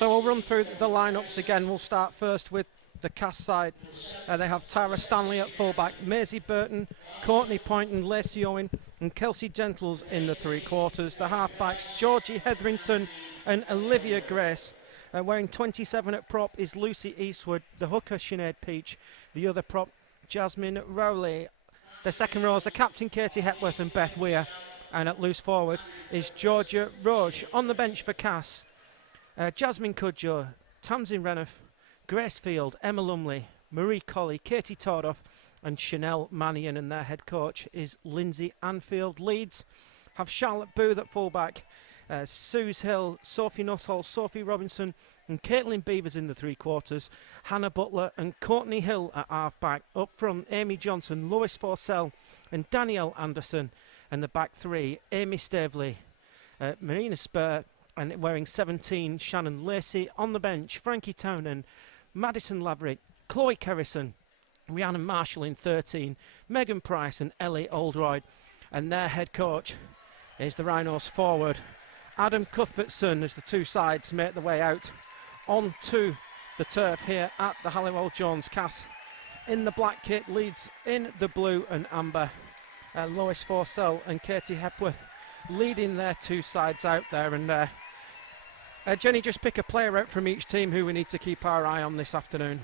So we'll run through the lineups again. We'll start first with the cast side. They have Tara Stanley at fullback, Maisie Burton, Courtney Poynton, Lacey Owen and Kelsey Gentles in the three quarters. The halfbacks, Georgie Hetherington and Olivia Grace. Wearing 27 at prop is Lucy Eastwood, the hooker Sinead Peach, the other prop Jasmine Rowley. The second row is the captain Katie Hepworth and Beth Weir, and at loose forward is Georgia Roche. On the bench for Cass, Jasmine Cudjoe, Tamsin Renouf, Grace Field, Emma Lumley, Marie Colley, Katie Tordoff and Chanel Mannion, and their head coach is Lindsay Anfield. Leeds have Charlotte Booth at fullback, Suze Hill, Sophie Nuttall, Sophie Robinson and Caitlin Beavers in the three quarters, Hannah Butler and Courtney Hill at half-back. Up front, Amy Johnson, Lois Forsell and Danielle Anderson, and the back three, Amy Staveley, Marina Spur and wearing 17, Shannon Lacey. On the bench, Frankie Townend, Madison Laverick, Chloe Kerrison, Rhiannon Marshall in 13, Megan Price and Ellie Oldroyd, and their head coach is the Rhinos forward Adam Cuthbertson, as the two sides make their way out onto the turf here at the Halliwell Jones. Cass in the black kit, Leeds in the blue and amber. Lois Forsell and Katie Hepworth leading their two sides out there. And Jenny, just pick a player out from each team who we need to keep our eye on this afternoon.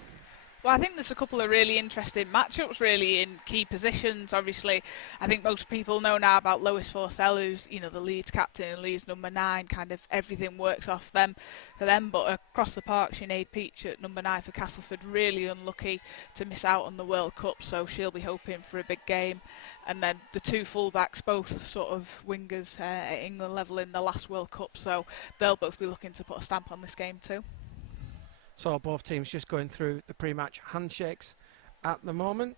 Well, I think there's a couple of really interesting matchups really in key positions. Obviously, I think most people know now about Lois Forsell, who's, you know, the Leeds captain and Leeds number 9. Kind of everything works off them for them. But across the park, Sinead Peach at number 9 for Castleford, really unlucky to miss out on the World Cup, so she'll be hoping for a big game. And then the two fullbacks, both sort of wingers at England level in the last World Cup, so they'll both be looking to put a stamp on this game too. So both teams just going through the pre-match handshakes at the moment.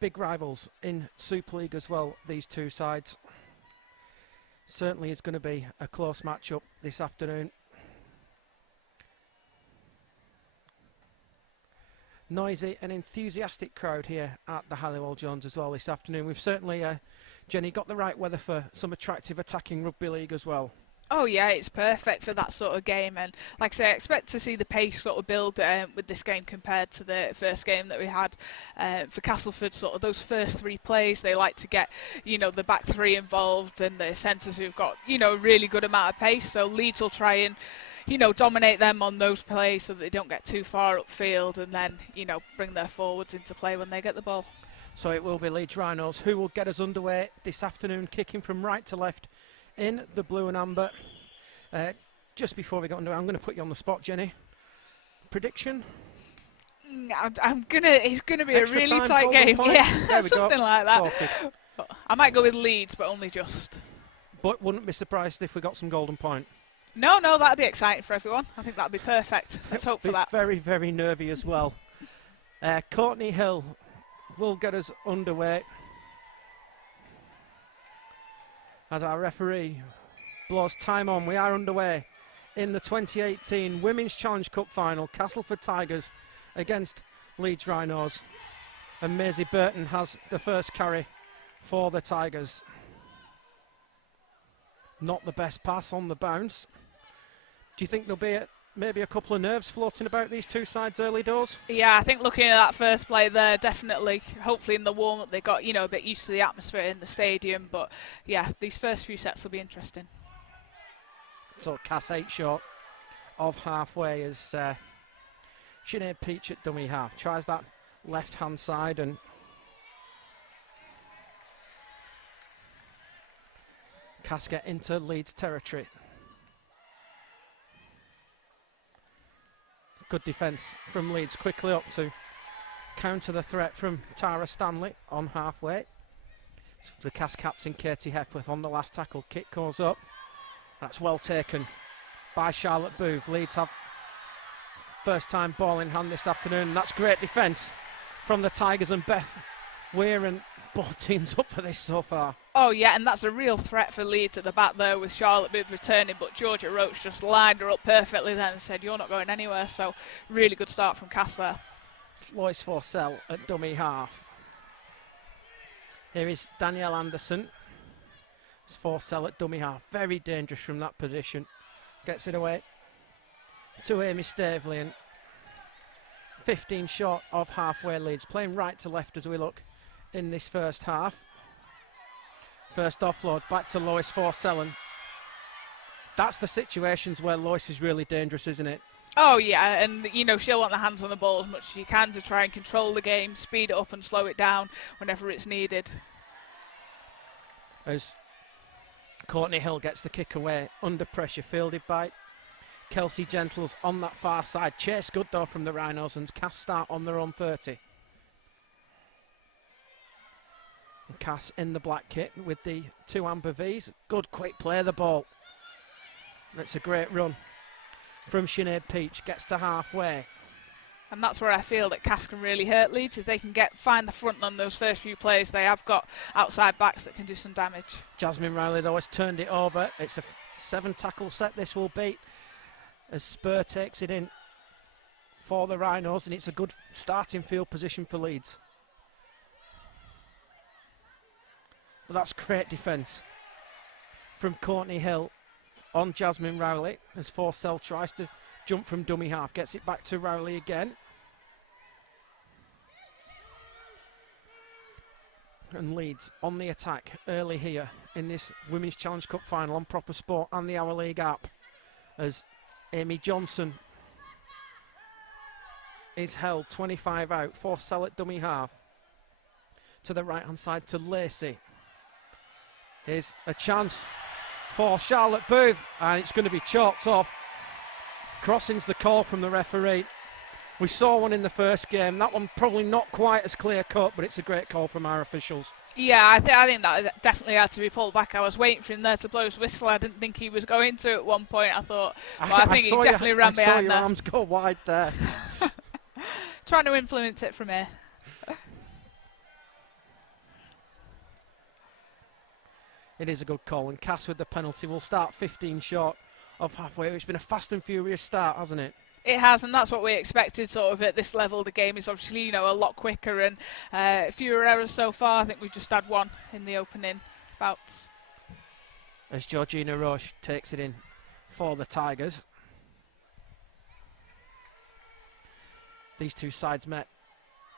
Big rivals in Super League as well, these two sides. Certainly is going to be a close match-up this afternoon. Noisy and enthusiastic crowd here at the Halliwell Jones as well this afternoon. We've certainly, Jenny, got the right weather for some attractive attacking rugby league as well. Oh yeah, it's perfect for that sort of game, and like I say, I expect to see the pace sort of build with this game compared to the first game that we had for Castleford. Sort of those first three plays, they like to get, you know, the back three involved and the centres who've got, you know, a really good amount of pace. So Leeds will try and, you know, dominate them on those plays so that they don't get too far upfield, and then, you know, bring their forwards into play when they get the ball. So it will be Leeds Rhinos who will get us underway this afternoon, kicking from right to left in the blue and amber. Just before we get underway, I'm going to put you on the spot, Jenny. Prediction? It's gonna be Extra a really time, tight game. point. Yeah, something like that. Sorted. I might go with Leeds, but only just. But wouldn't be surprised if we got some golden point. No, that'd be exciting for everyone. I think that'd be perfect. Let's hope for that. Very, very nervy as well. Courtney Hill will get us underway as our referee blows time on. We are underway in the 2018 Women's Challenge Cup final. Castleford Tigers against Leeds Rhinos. And Maisie Burton has the first carry for the Tigers. Not the best pass on the bounce. Do you think there'll be maybe a couple of nerves floating about these two sides early doors? Yeah, I think looking at that first play there, definitely, hopefully in the warm-up they got, you know, a bit used to the atmosphere in the stadium. But yeah, these first few sets will be interesting. So Cass 8 short of halfway as Sinead Peach at dummy half. Tries that left-hand side and Cass get into Leeds territory. Good defence from Leeds, quickly up to counter the threat from Tara Stanley on halfway. The Cass captain Katie Hepworth on the last tackle. Kick goes up. That's well taken by Charlotte Booth. Leeds have first time ball in hand this afternoon, and that's great defence from the Tigers and Beth Weir, and both teams up for this so far. Oh yeah, and that's a real threat for Leeds at the back there with Charlotte Booth returning, but Georgia Roach just lined her up perfectly then and said, you're not going anywhere. So really good start from Cass there. Lois Forsell at dummy half. Here is Danielle Anderson. It's Forsell at dummy half. Very dangerous from that position. gets it away to Amy Staveley, and 15 short of halfway Leeds, playing right to left as we look in this first half. First offload back to Lois Forsell. That's the situations where Lois is really dangerous, isn't it? Oh yeah, and you know, she'll want the hands on the ball as much as she can to try and control the game, speed it up and slow it down whenever it's needed. As Courtney Hill gets the kick away, under pressure, fielded by Kelsey Gentles on that far side. Chase good though from the Rhinos, and Cass start on their own 30. And Cass in the black kit with the 2 amber Vs. Good quick play of the ball. That's a great run from Sinead Peach, gets to halfway. And that's where I feel that Cass can really hurt Leeds, if they can find the front on those first few plays. They have got outside backs that can do some damage. Jasmine Riley though has turned it over. It's a 7 tackle set this will be, as Spur takes it in for the Rhinos, and it's a good starting field position for Leeds. But that's great defence from Courtney Hill on Jasmine Rowley, as Forsell tries to jump from dummy half, gets it back to Rowley again. And Leeds on the attack early here in this Women's Challenge Cup final on Proper Sport and the Our League app, as Amy Johnson is held 25 out. Forsell at dummy half to the right hand side to Lacey. Here's a chance for Charlotte Booth, and it's going to be chalked off. Crossing's the call from the referee. We saw one in the first game. That one probably not quite as clear cut, but it's a great call from our officials. Yeah, I think that definitely had to be pulled back. I was waiting for him there to blow his whistle. I didn't think he was going to at one point. I thought, well, I think he definitely ran behind there. I saw your arms go wide there. Trying to influence it from here. It is a good call, and Cass with the penalty will start 15 short of halfway. It's been a fast and furious start, hasn't it? It has, and that's what we expected sort of at this level. The game is obviously, you know, a lot quicker and fewer errors so far. I think we've just had one in the opening bouts. As Georgina Roche takes it in for the Tigers. These two sides met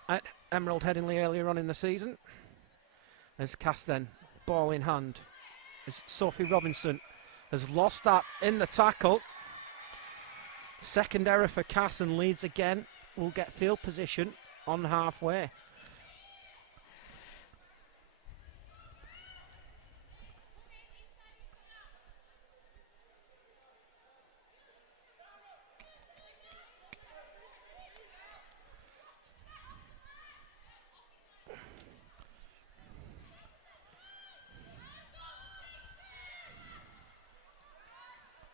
at Emerald Headingley earlier on in the season. As Cass then, ball in hand, as Sophie Robinson has lost that in the tackle. Second error for Cass, and Leeds again will get field position on halfway.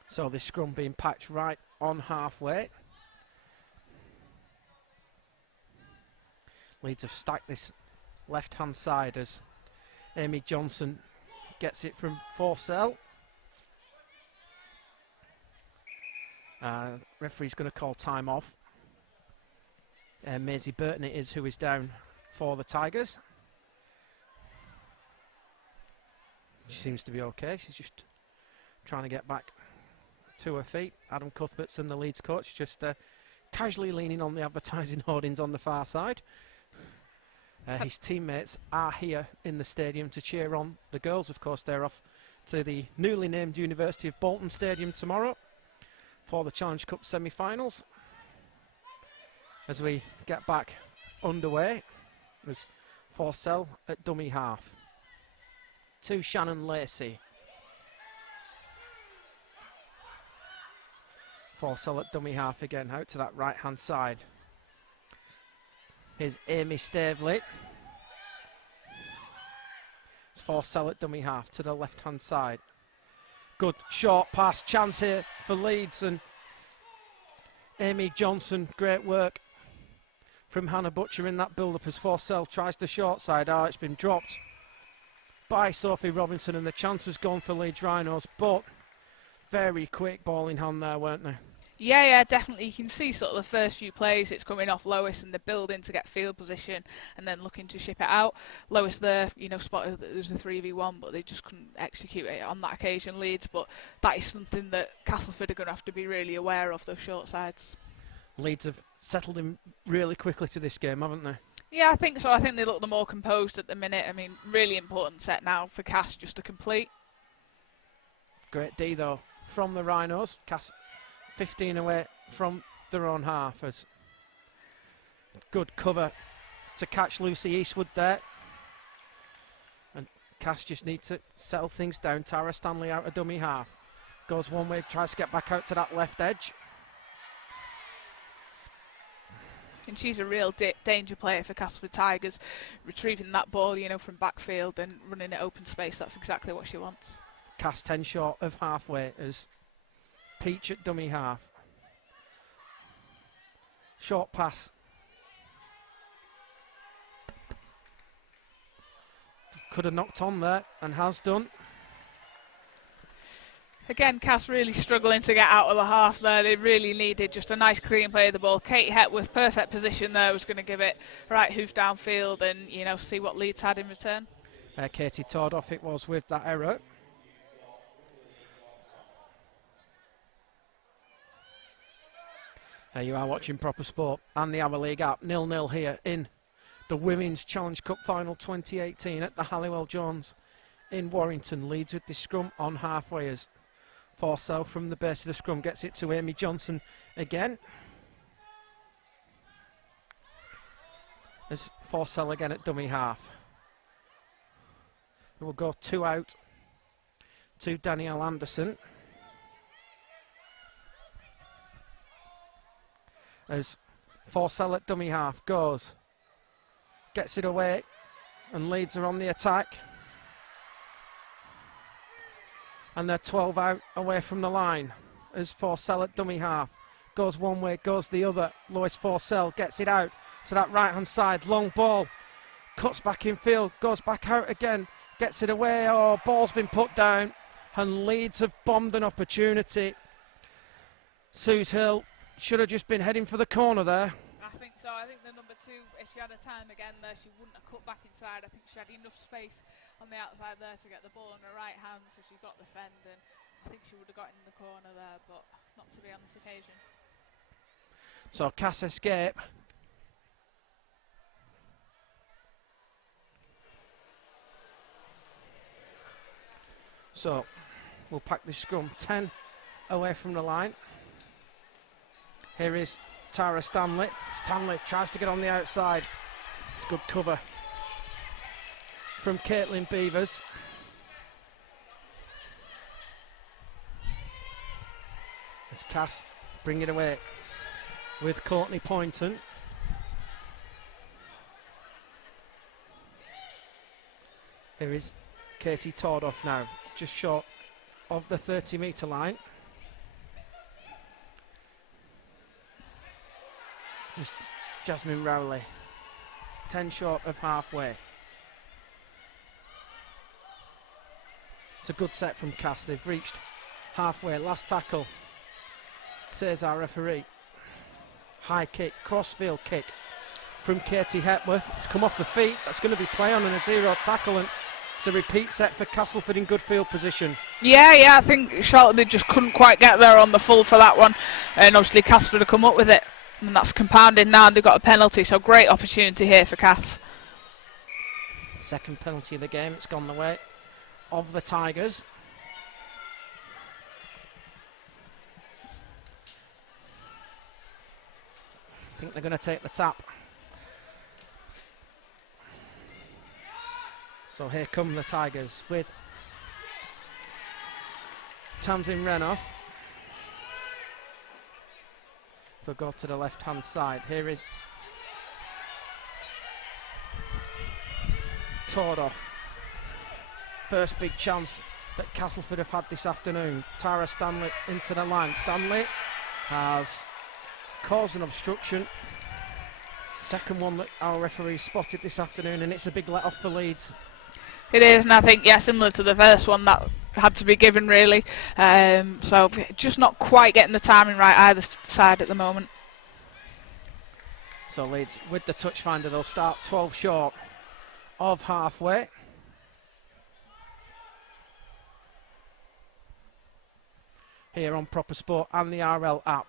So this scrum being packed right on halfway. Leeds have stacked this left hand side as Amy Johnson gets it from Forsell. Referee's going to call time off. Maisie Burton it is who is down for the Tigers. She seems to be okay. She's just trying to get back to her feet. Adam Cuthbertson, the Leeds coach, just casually leaning on the advertising hoardings on the far side. His teammates are here in the stadium to cheer on the girls. Of course, they're off to the newly named University of Bolton Stadium tomorrow for the Challenge Cup semi-finals. As we get back underway, there's Forsell at dummy half to Shannon Lacey. Forsell at dummy half again, out to that right hand side. Here's Amy Staveley. It's Forsell at dummy half to the left hand side. Good short pass, chance here for Leeds, and Amy Johnson, great work from Hannah Butcher in that build up as Forsell tries the short side. Oh, it's been dropped by Sophie Robinson, and the chance has gone for Leeds Rhinos, but very quick ball in hand there, weren't they? Yeah, definitely. You can see sort of the first few plays, it's coming off Lois and they're building to get field position and then looking to ship it out. Lois there, spotted that there's a 3v1, but they just couldn't execute it on that occasion, Leeds. But that is something that Castleford are going to have to be really aware of, those short sides. Leeds have settled in really quickly to this game, haven't they? Yeah, I think so. I think they look the more composed at the minute. I mean, really important set now for Cass just to complete. Great D, though, from the Rhinos. Cass 15 away from their own half. As good cover to catch Lucy Eastwood there. And Cass just need to settle things down. Tara Stanley out of dummy half. Goes one way, tries to get back out to that left edge. And she's a real danger player for Castleford Tigers, retrieving that ball, from backfield and running it open space. That's exactly what she wants. Cass 10 short of halfway as Peach at dummy half. Short pass. Could have knocked on there and has done. Again, Cass really struggling to get out of the half there. They really needed just a nice clean play of the ball. Katie Hepworth, perfect position there, was going to give it right hoof downfield and, see what Leeds had in return. Katie Tordoff it was with that error. You are watching Proper Sport and the Hour League app. 0-0 here in the Women's Challenge Cup Final 2018 at the Halliwell Jones in Warrington. Leeds with the scrum on halfway as Forsell from the base of the scrum gets it to Amy Johnson again. As Forsell again at dummy half. It will go 2 out to Danielle Anderson. As Forsell at dummy half goes, gets it away, and Leeds are on the attack. And they're 12 out away from the line as Forsell at dummy half. Goes one way, goes the other. Lois Forsell gets it out to that right hand side. Long ball. Cuts back in field. Goes back out again. Gets it away. Oh, ball's been put down. And Leeds have bombed an opportunity. Suze Hill should have just been heading for the corner there. I think so. I think the number 2, if she had a time again there, she wouldn't have cut back inside. I think she had enough space on the outside there to get the ball in her right hand, so she got the fend, and I think she would have got in the corner there, but not to be on this occasion. So Cass escape. So we'll pack this scrum 10 away from the line. Here is Tara Stanley. Stanley tries to get on the outside. It's good cover from Caitlin Beavers. As Cass bring it away with Courtney Poynton. Here is Katie Tordoff now, just short of the 30-metre line. Just Jasmine Rowley, 10 short of halfway. It's a good set from Cass. They've reached halfway. Last tackle, says our referee. High kick, crossfield kick from Katie Hepworth. It's come off the feet. That's going to be play on and a 0 tackle, and it's a repeat set for Castleford in good field position. Yeah, I think Charlton just couldn't quite get there on the full for that one, and obviously Castleford have come up with it, and that's compounded now, and they've got a penalty, so great opportunity here for Cass. Second penalty of the game. It's gone the way of the Tigers. I think they're going to take the tap. So here come the Tigers with Tamsin Renoff. So go to the left hand side. Here is Tordoff. First big chance that Castleford have had this afternoon. Tara Stanley into the line. Stanley has caused an obstruction. Second one that our referee spotted this afternoon, and it's a big let off for Leeds. It is, and I think, yeah, similar to the first one, that had to be given, really. So just not quite getting the timing right either side at the moment. So Leeds, with the touch finder, they'll start 12 short of halfway. Here on Proper Sport and the RL app.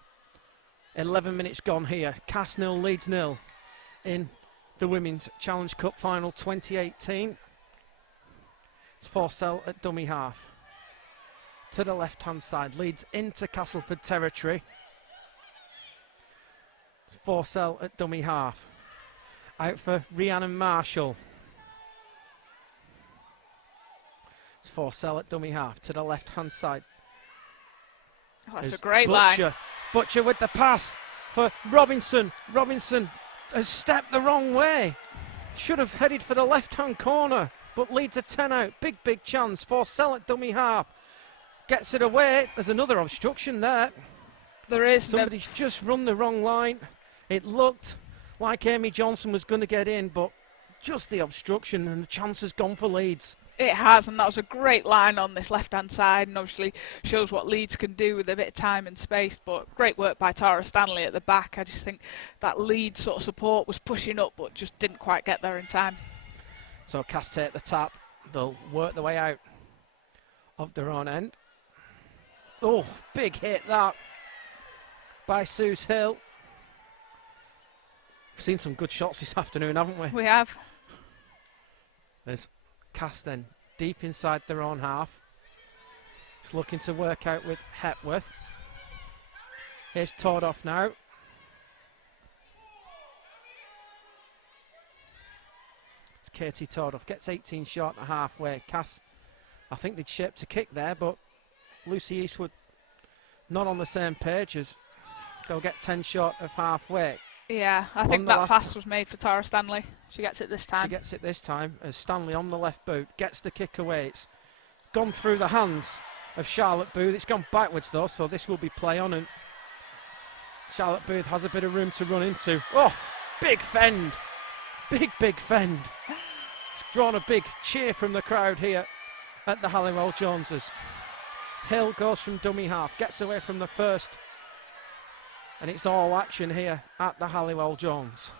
11 minutes gone here. Cass 0, Leeds 0 in the Women's Challenge Cup Final 2018. It's Forsell at dummy half. To the left-hand side, Leeds into Castleford territory. Forsell at dummy half. Out for Rhiannon Marshall. It's Forsell at dummy half. To the left-hand side. Oh, that's a great line. Butcher with the pass for Robinson. Robinson has stepped the wrong way. Should have headed for the left-hand corner, but leads a 10 out. Big chance. Forsell at dummy half. Gets it away. There's another obstruction there. There is. Somebody's just run the wrong line. It looked like Amy Johnson was going to get in, but just the obstruction, and the chance has gone for Leeds. It has, and that was a great line on this left-hand side, and obviously shows what Leeds can do with a bit of time and space. But great work by Tara Stanley at the back. I just think that Leeds sort of support was pushing up, but just didn't quite get there in time. So Cass take the tap. They'll work their way out of their own end. Oh, big hit that by Suze Hill. We've seen some good shots this afternoon, haven't we? We have. There's Cass then, deep inside their own half. Just looking to work out with Hepworth. Here's Tordoff now. It's Katie Tordoff, gets 18 short at halfway. Cass, I think they'd shaped a kick there, but Lucy Eastwood not on the same page as they'll get 10 short of halfway. Yeah, I think that pass was made for Tara Stanley. She gets it this time. She gets it this time as Stanley on the left boot gets the kick away. It's gone through the hands of Charlotte Booth. It's gone backwards though, so this will be play on, and Charlotte Booth has a bit of room to run into. Oh, big fend. Big fend. It's drawn a big cheer from the crowd here at the Halliwell Joneses. Hill goes from dummy half, gets away from the first, and it's all action here at the Halliwell Jones.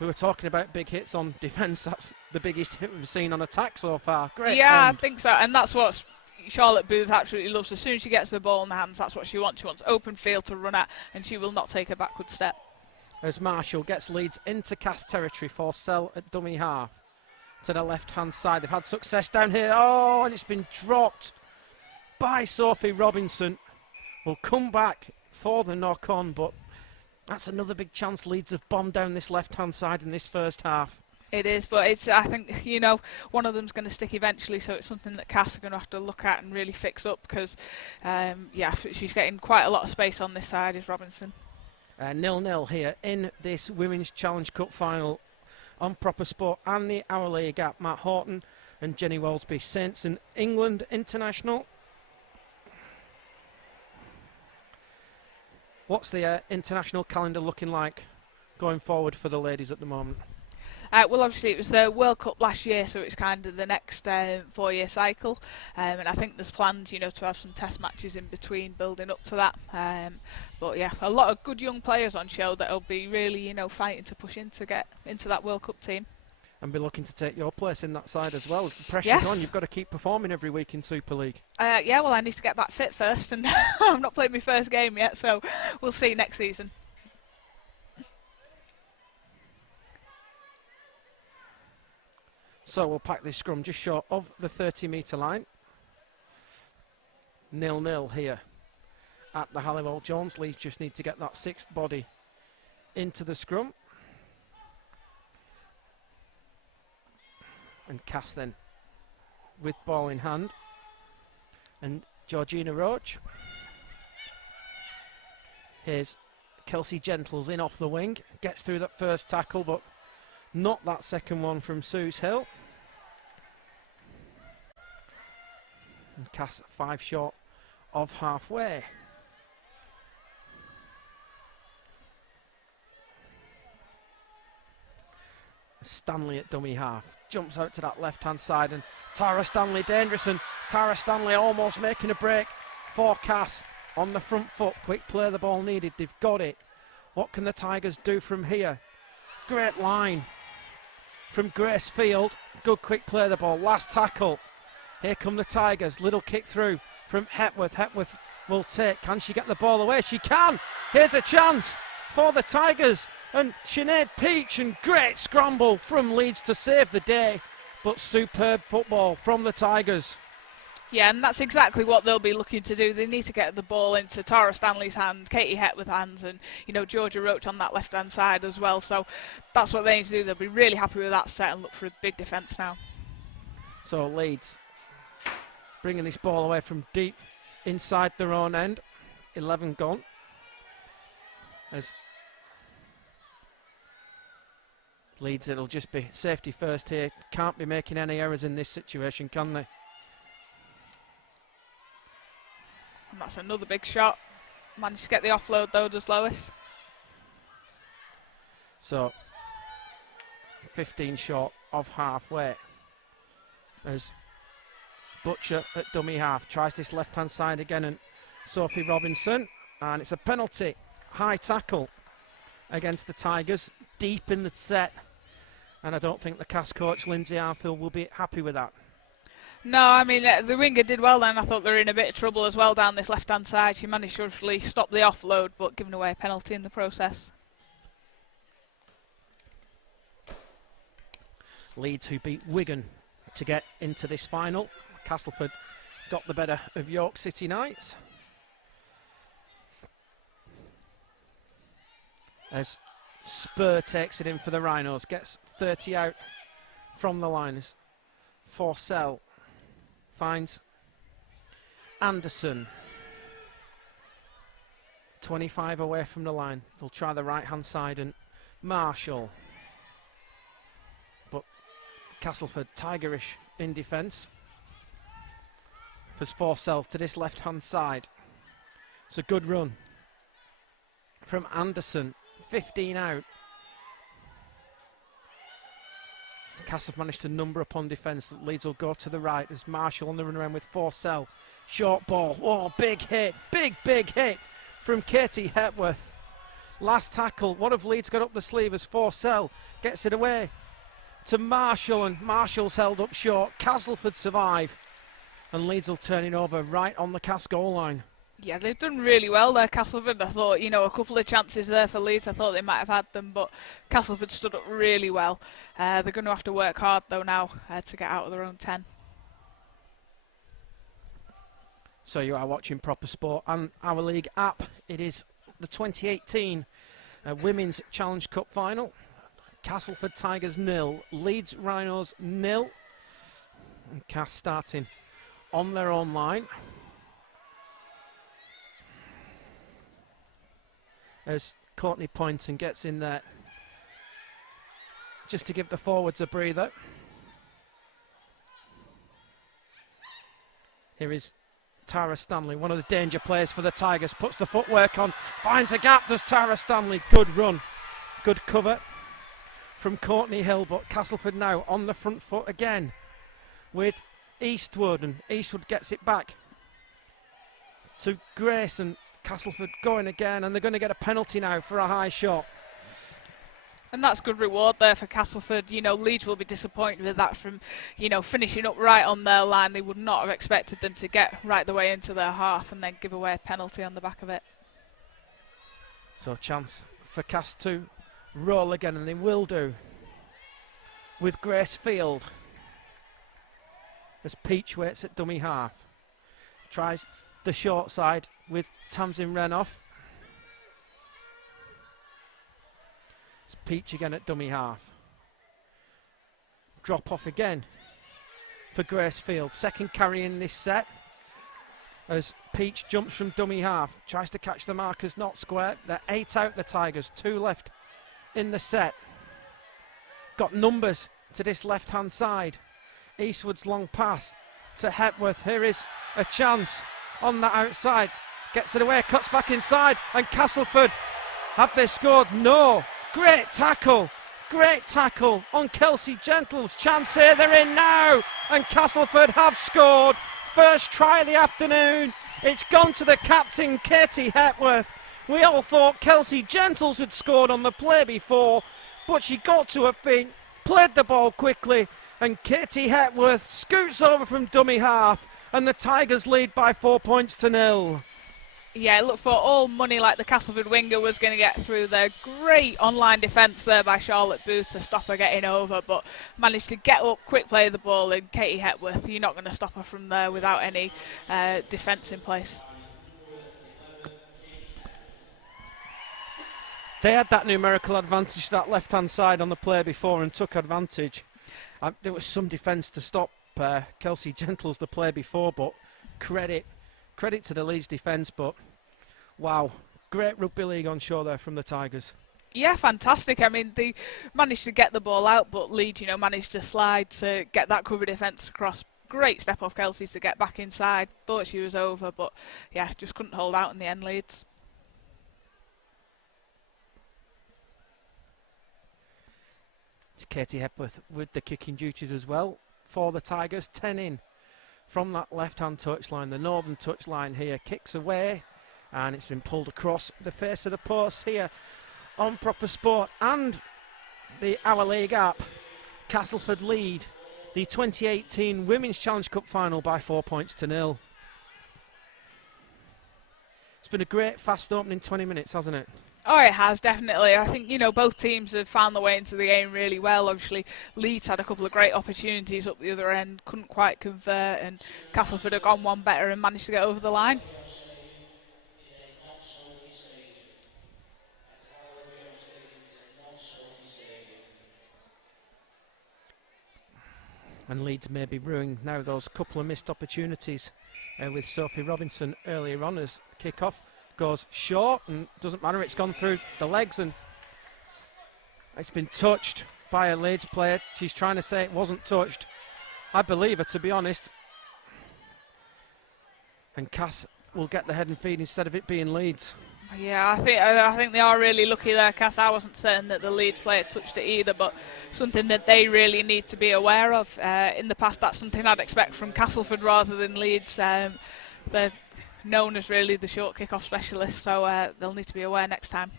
We were talking about big hits on defence. That's the biggest hit we've seen on attack so far. Great. Yeah, fend. I think so, and that's what Charlotte Booth absolutely loves. As soon as she gets the ball in the hands, that's what she wants. She wants open field to run at, and she will not take a backward step. As Marshall gets Leeds into Cass territory for Sell at dummy half. To the left-hand side. They've had success down here. Oh, and it's been dropped by Sophie Robinson. Will come back for the knock-on, but that's another big chance. Leeds have bombed down this left-hand side in this first half. It is, but it's, I think, you know, one of them's going to stick eventually, so it's something that Cass are going to have to look at and really fix up, because, yeah, she's getting quite a lot of space on this side, is Robinson. 0-0 here in this Women's Challenge Cup final on Proper Sport and the Our League app. Matt Horton and Jenny Wellsby, Saints and England international. What's the international calendar looking like going forward for the ladies at the moment? Well, obviously it was the World Cup last year, so it's kind of the next 4-year cycle, and I think there's plans, you know, to have some test matches in between, building up to that. But yeah, a lot of good young players on show that'll be really, you know, fighting to push in to get into that World Cup team. And be looking to take your place in that side as well. The pressure's yes. on. You've got to keep performing every week in Super League. Yeah, well, I need to get back fit first, and I've not played my first game yet, so we'll see next season. So we'll pack this scrum just short of the 30-metre line. 0-0 here at the Halliwell Jones. Leeds just need to get that sixth body into the scrum. And Cass then with ball in hand. And Georgina Roach. Here's Kelsey Gentles in off the wing. Gets through that first tackle, but not that second one from Suze Hill. And Cass 5 short of halfway. Stanley at dummy half. Jumps out to that left-hand side, and Tara Stanley dangerous, and Tara Stanley almost making a break for Cass on the front foot. Quick play the ball needed. They've got it. What can the Tigers do from here? Great line from Grace Field. Good quick play the ball. Last tackle. Here come the Tigers. Little kick through from Hepworth. Hepworth will take. Can she get the ball away? She can. Here's a chance for the Tigers. And Sinead Peach, and great scramble from Leeds to save the day. But superb football from the Tigers. Yeah, and that's exactly what they'll be looking to do. They need to get the ball into Tara Stanley's hand, Katie Hepworth's hands, and Georgia Roach on that left-hand side as well. So that's what they need to do. They'll be really happy with that set and look for a big defence now. So Leeds bringing this ball away from deep inside their own end. 11 gone. As Leeds, it'll just be safety first here. Can't be making any errors in this situation, can they? And that's another big shot. Managed to get the offload though, does Lois. So 15 short of halfway. As Butcher at dummy half tries this left-hand side again, and Sophie Robinson, and it's a penalty. High tackle against the Tigers, deep in the set, and I don't think the Cass coach Lindsay Arfield will be happy with that. No, I mean, the winger did well then. I thought they were in a bit of trouble as well down this left-hand side. She managed to really stop the offload, but giving away a penalty in the process. Leeds, who beat Wigan to get into this final. Castleford got the better of York City Knights. As Spur takes it in for the Rhinos, gets 30 out from the liners. Forsell finds Anderson. 25 away from the line. They'll try the right-hand side, and Marshall. But Castleford tigerish in defence. As Forsell to this left-hand side. It's a good run from Anderson. 15 out. Cass have managed to number upon defence. Leeds will go to the right as Marshall on the run around with Forsell. Short ball. Oh, big hit. Big hit from Katie Hepworth. Last tackle. What have Leeds got up the sleeve as Forsell gets it away to Marshall, and Marshall's held up short. Castleford survive, and Leeds will turn it over right on the Cass goal line. Yeah, they've done really well there, Castleford. I thought, a couple of chances there for Leeds. I thought they might have had them, but Castleford stood up really well. They're going to have to work hard, though, now to get out of their own 10. So you are watching Proper Sport and our league app. It is the 2018 Women's Challenge Cup final. Castleford Tigers 0, Leeds Rhinos 0. And Cass starting on their own line. As Courtney Poynton gets in there just to give the forwards a breather. Here is Tara Stanley, one of the danger players for the Tigers, puts the footwork on, finds a gap, does Tara Stanley. Good run, good cover from Courtney Hill, but Castleford now on the front foot again with Eastwood, and Eastwood gets it back to Grace, and Castleford going again, and they're going to get a penalty now for a high shot. And that's good reward there for Castleford. Leeds will be disappointed with that from, finishing up right on their line. They would not have expected them to get right the way into their half and then give away a penalty on the back of it. So a chance for Cass to roll again, and they will do with Grace Field. As Peach waits at dummy half. Tries the short side with Tamsin Renoff. It's Peach again at dummy half. Drop off again for Grace Field. Second carry in this set. As Peach jumps from dummy half. Tries to catch the markers, not square. They're 8 out, the Tigers. 2 left in the set. Got numbers to this left-hand side. Eastwood's long pass to Hepworth. Here is a chance on that outside. Gets it away, cuts back inside, and Castleford, have they scored? No. Great tackle Great tackle on Kelsey Gentles. Chance here, they're in now. And Castleford have scored. First try of the afternoon. It's gone to the captain, Katie Hepworth. We all thought Kelsey Gentles had scored on the play before, but she got to her feet, played the ball quickly, and Katie Hepworth scoots over from dummy half, and the Tigers lead by 4 points to 0. Yeah, look for all money like the Castleford winger was going to get through there. Great online defence there by Charlotte Booth to stop her getting over, but managed to get up, quick play the ball, and Katie Hepworth, you're not going to stop her from there without any defence in place. They had that numerical advantage, that left-hand side on the play before, and took advantage. There was some defence to stop Kelsey Gentles the play before, but credit to the Leeds defence. But wow, great rugby league on show there from the Tigers. Yeah, fantastic. I mean, they managed to get the ball out, but Leeds, managed to slide to get that cover defence across. Great step off Kelsey to get back inside. Thought she was over, but yeah, just couldn't hold out in the end, Leeds. It's Katie Hepworth with the kicking duties as well for the Tigers. 10 in from that left-hand touchline. The northern touchline here kicks away, and it's been pulled across the face of the post here on Proper Sport and the Our League app. Castleford lead the 2018 Women's Challenge Cup final by 4 points to 0. It's been a great fast opening 20 minutes, hasn't it? Oh, it has, definitely. I think, both teams have found their way into the game really well. Obviously, Leeds had a couple of great opportunities up the other end, couldn't quite convert, and Castleford have gone one better and managed to get over the line. And Leeds may be ruining now those couple of missed opportunities with Sophie Robinson earlier on as kick-off goes short, and doesn't matter, it's gone through the legs and it's been touched by a Leeds player. She's trying to say it wasn't touched. I believe her, to be honest. And Cass will get the head and feet instead of it being Leeds. Yeah, I think they are really lucky there, Cass. I wasn't certain that the Leeds player touched it either, but something that they really need to be aware of. In the past, that's something I'd expect from Castleford rather than Leeds. They're known as really the short kick-off specialists, so they'll need to be aware next time.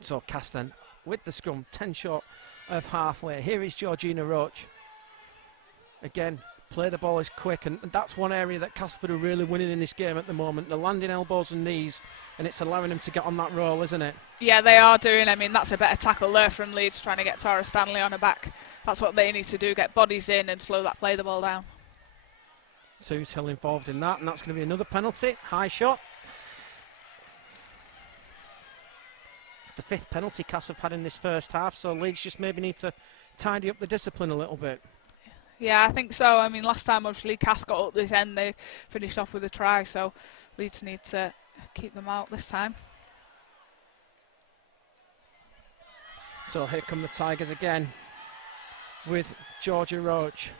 So Cass then with the scrum, 10 short of halfway. Here is Georgina Roach. Again, play the ball is quick, and that's one area that Castleford are really winning in this game at the moment. They're landing elbows and knees, and it's allowing them to get on that roll, isn't it? Yeah, they are doing. I mean, that's a better tackle there from Leeds, trying to get Tara Stanley on her back. That's what they need to do, get bodies in and slow that play the ball down. Sue's Hill involved in that, and that's going to be another penalty. High shot. It's the fifth penalty Cass have had in this first half, so Leeds just maybe need to tidy up the discipline a little bit. Yeah, I think so. I mean, last time obviously Cass got up this end, they finished off with a try, so Leeds need to keep them out this time. So here come the Tigers again with Georgia Roach.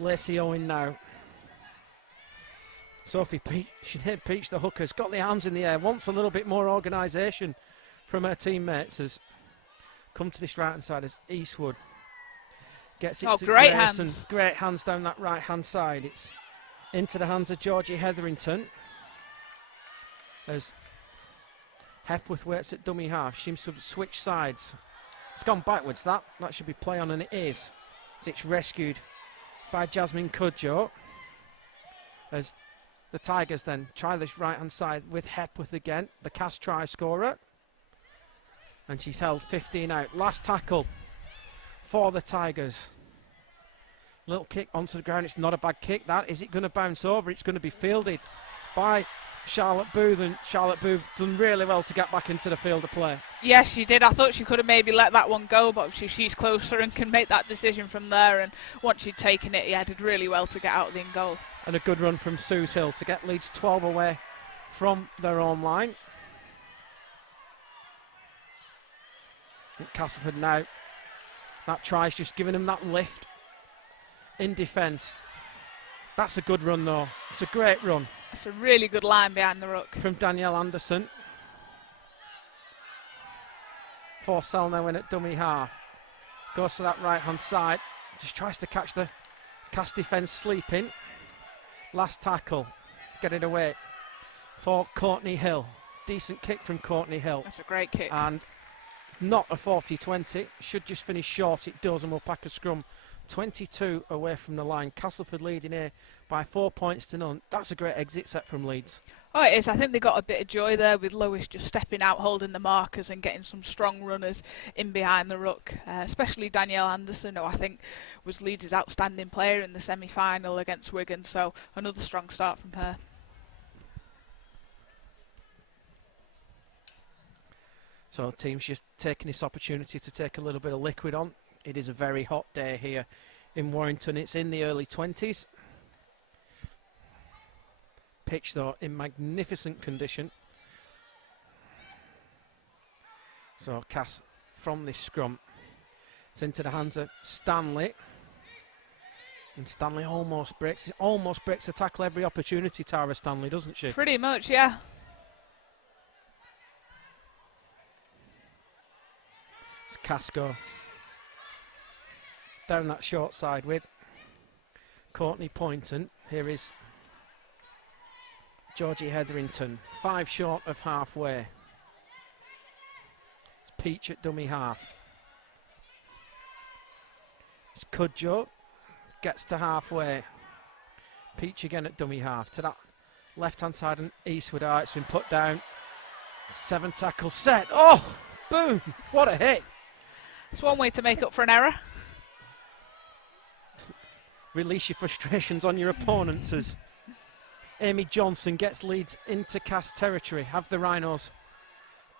Lacey Owen now. Sophie Peach, the hooker's got the arms in the air, wants a little bit more organisation from her teammates. Has come to this right hand side as Eastwood gets it to great Grace, hands. and great hands down that right hand side. It's into the hands of Georgie Hetherington as Hepworth waits at dummy half. She seems to switch sides. It's gone backwards, that should be play on, and it is. As it's rescued by Jasmine Cudjoe as the Tigers then try this right hand side with Hepworth again, the Cass try scorer, and she's held 15 out. Last tackle for the Tigers. Little kick onto the ground. It's not a bad kick, that. Is it going to bounce over? It's going to be fielded by Charlotte Booth, and Charlotte Booth done really well to get back into the field of play. Yes, she did. I thought she could have maybe let that one go, but she's closer and can make that decision from there, and once she'd taken it, did really well to get out of the in goal. And a good run from Sue's Hill to get Leeds 12 away from their own line. Castleford now, that try's just giving them that lift in defence. That's a good run though. It's a great run. It's a really good line behind the ruck. From Danielle Anderson. Forsell now in at dummy half. Goes to that right hand side. Just tries to catch the Cass defence sleeping. Last tackle. Get it away for Courtney Hill. Decent kick from Courtney Hill. That's a great kick. And not a 40-20. Should just finish short. It does, and we'll pack a scrum. 22 away from the line. Castleford leading here by 4 points to none. That's a great exit set from Leeds. Oh, it is. I think they got a bit of joy there with Lois just stepping out, holding the markers and getting some strong runners in behind the ruck, especially Danielle Anderson, who I think was Leeds' outstanding player in the semi-final against Wigan, so another strong start from her. So the team's just taking this opportunity to take a little bit of liquid on. It is a very hot day here in Warrington. It's in the early 20s. Pitch though in magnificent condition. So Cass from this scrum. It's into the hands of Stanley. And Stanley almost breaks a tackle every opportunity, Tara Stanley, doesn't she? Pretty much, yeah. It's Casco. Down that short side with Courtney Poynton. Here is Georgie Hetherington. 5 short of halfway. It's Peach at dummy half. It's Cudjoe. Gets to halfway. Peach again at dummy half. To that left hand side and Eastwood. It's been put down. 7 tackle set. Oh! Boom! What a hit! It's one way to make up for an error. Release your frustrations on your opponents as Amy Johnson gets Leeds into Cass territory. Have the Rhinos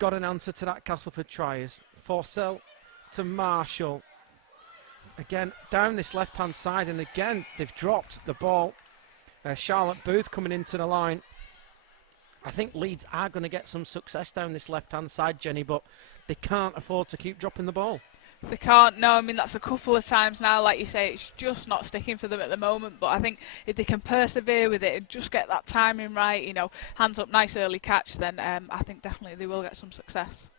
got an answer to that Castleford try? As Forsell to Marshall. Again, down this left-hand side, and again, they've dropped the ball. Charlotte Booth coming into the line. I think Leeds are going to get some success down this left-hand side, Jenny, but they can't afford to keep dropping the ball. They can't, no. I mean, that's a couple of times now. Like you say, it's just not sticking for them at the moment. But I think if they can persevere with it and just get that timing right, you know, hands up, nice early catch, then I think definitely they will get some success.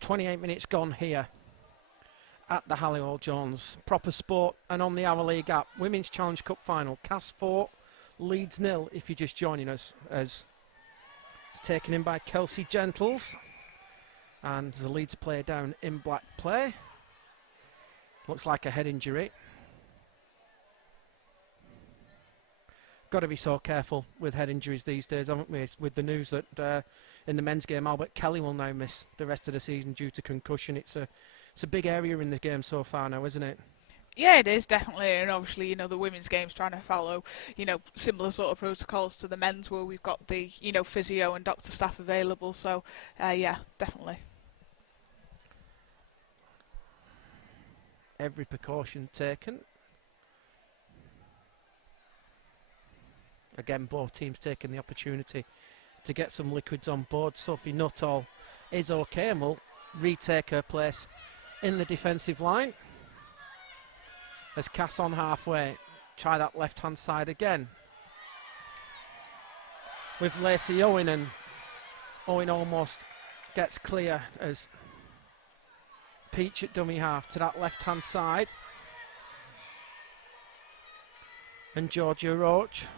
"28 minutes gone here at the Halliwell Jones. Proper sport and on the Our League app. Women's Challenge Cup final. Cass 4, Leeds 0 if you're just joining us, as it's taken in by Kelsey Gentles. And the Leeds player down in black play. Looks like a head injury. Got to be so careful with head injuries these days, haven't we? With the news that in the men's game, Albert Kelly will now miss the rest of the season due to concussion. It's a big area in the game so far now, isn't it? Yeah, it is, definitely, and obviously, you know, the women's game's trying to follow, you know, similar sort of protocols to the men's, where we've got the, you know, physio and doctor staff available, so, yeah, definitely. Every precaution taken. Again, both teams taking the opportunity to get some liquids on board. Sophie Nuttall is okay and will retake her place in the defensive line. As Cass on halfway, try that left-hand side again. With Lacey Owen, and Owen almost gets clear as Peach at dummy half to that left-hand side. And Georgia Roach.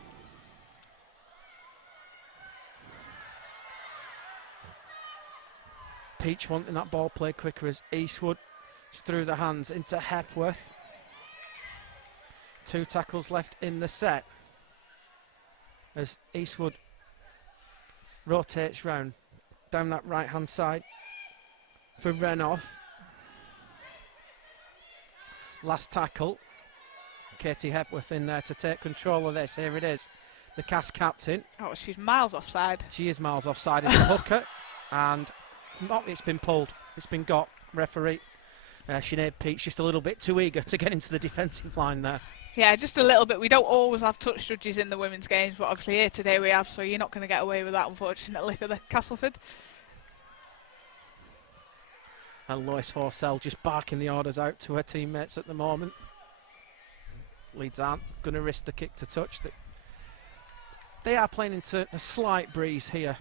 Peach wanting that ball played quicker as Eastwood is through the hands into Hepworth. 2 tackles left in the set as Eastwood rotates round down that right hand side for Renoff. Last tackle, Katie Hepworth in there to take control of this. Here it is, the Cass captain. Oh, she's miles offside. She is miles offside in the hooker, and it's been pulled, it's been got. Referee Sinead Peach just a little bit too eager to get into the defensive line there. Yeah, just a little bit. We don't always have touch judges in the women's games, but obviously here today we have, so you're not going to get away with that, unfortunately, for the Castleford. And Lois Forsell just barking the orders out to her teammates at the moment. Leeds aren't going to risk the kick to touch. They are playing into a slight breeze here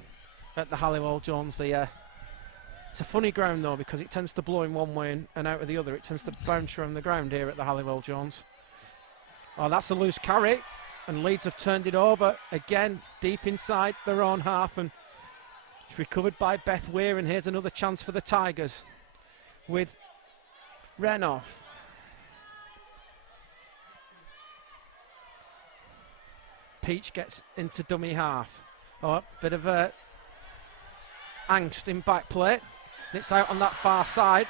at the Halliwell Jones. It's a funny ground though, because it tends to blow in one way and out of the other. It tends to bounce around the ground here at the Halliwell Jones. Oh, that's a loose carry, and Leeds have turned it over again deep inside their own half, and it's recovered by Beth Weir, and here's another chance for the Tigers with Rhinos. Peach gets into dummy half. Oh, bit of angst in back play. It's out on that far side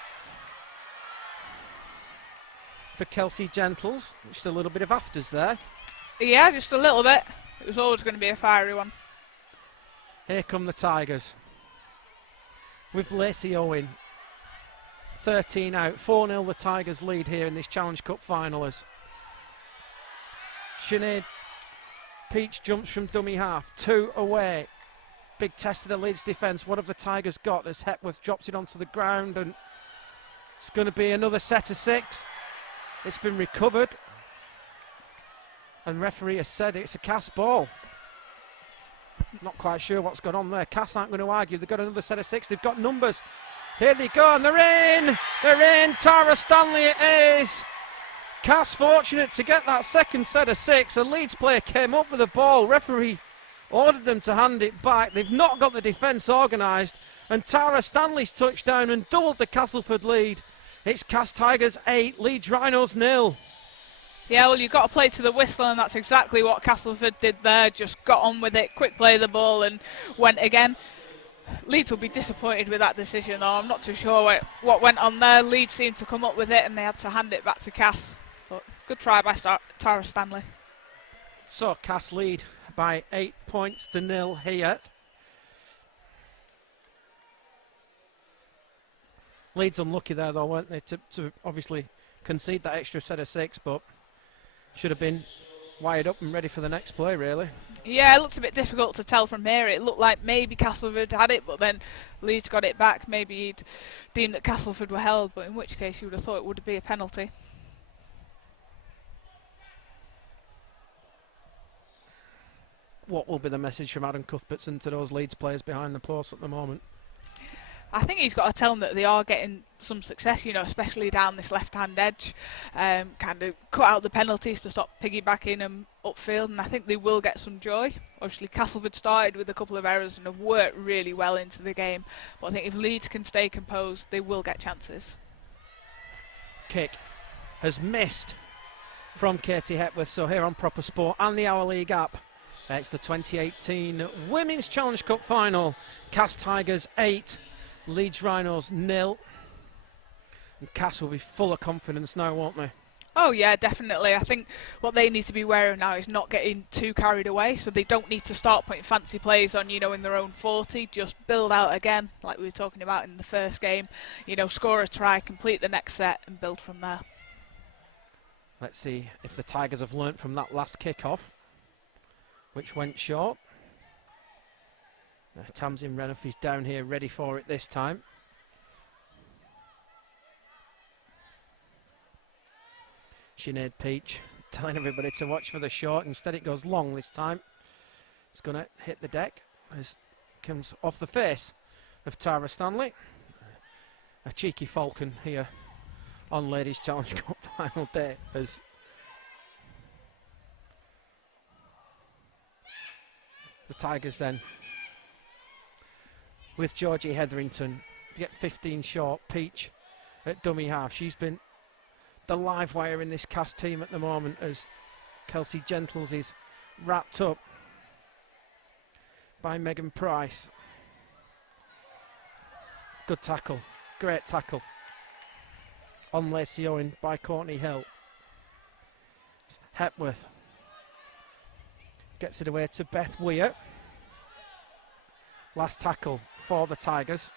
for Kelsey Gentles. Just a little bit of afters there. Yeah, just a little bit. It was always going to be a fiery one. Here come the Tigers with Lacey Owen. 13 out. 4-0 the Tigers lead here in this Challenge Cup final as Sinead Peach jumps from dummy half. 2 away. Big test of the Leeds defence. What have the Tigers got as Hepworth drops it onto the ground, and it's going to be another set of 6. It's been recovered, and referee has said it's a Cass ball. Not quite sure what's gone on there. Cass aren't going to argue. They've got another set of 6. They've got numbers. Here they go, and they're in. They're in. Tara Stanley it is. Cass fortunate to get that second set of 6. A Leeds player came up with the ball. Referee ordered them to hand it back. They've not got the defence organised, and Tara Stanley's touchdown and doubled the Castleford lead. It's Cass Tigers 8, Leeds Rhinos 0. Yeah, well, you've got to play to the whistle, and that's exactly what Castleford did there. Just got on with it, quick play the ball, and went again. Leeds will be disappointed with that decision, though. I'm not too sure what went on there. Leeds seemed to come up with it, and they had to hand it back to Cass. But good try by Tara Stanley. So Cass lead by 8 points to 0 here. Leeds unlucky there though, weren't they, to obviously concede that extra set of 6, but should have been wired up and ready for the next play, really. Yeah, it looked a bit difficult to tell from here. It looked like maybe Castleford had it, but then Leeds got it back. Maybe he'd deemed that Castleford were held, but in which case you would have thought it would be a penalty. What will be the message from Adam Cuthbertson to those Leeds players behind the post at the moment? I think he's got to tell them that they are getting some success, you know, especially down this left-hand edge. Kind of cut out the penalties to stop piggybacking them upfield, and I think they will get some joy. Obviously, Castleford started with a couple of errors and have worked really well into the game, but I think if Leeds can stay composed, they will get chances. Kick has missed from Katie Hepworth, so here on Proper Sport and the Our League app, it's the 2018 Women's Challenge Cup final. Cass Tigers 8, Leeds Rhinos 0. And Cass will be full of confidence now, won't they? Oh yeah, definitely. I think what they need to be wary of now is not getting too carried away, so they don't need to start putting fancy plays on, you know, in their own 40. Just build out again, like we were talking about in the first game. You know, score a try, complete the next set, and build from there. Let's see if the Tigers have learnt from that last kick-off, which went short. Tamsin Renouf is down here ready for it this time. Sinead Peach telling everybody to watch for the short. Instead it goes long this time. It's going to hit the deck as it comes off the face of Tara Stanley. A cheeky falcon here on Ladies Challenge Cup final day as the Tigers then with Georgie Hetherington get 15 short. Peach at dummy half. She's been the live wire in this Cass team at the moment as Kelsey Gentles is wrapped up by Megan Price. Good tackle, great tackle on Lacey Owen by Courtney Hill. Hepworth gets it away to Beth Weir. Last tackle for the Tigers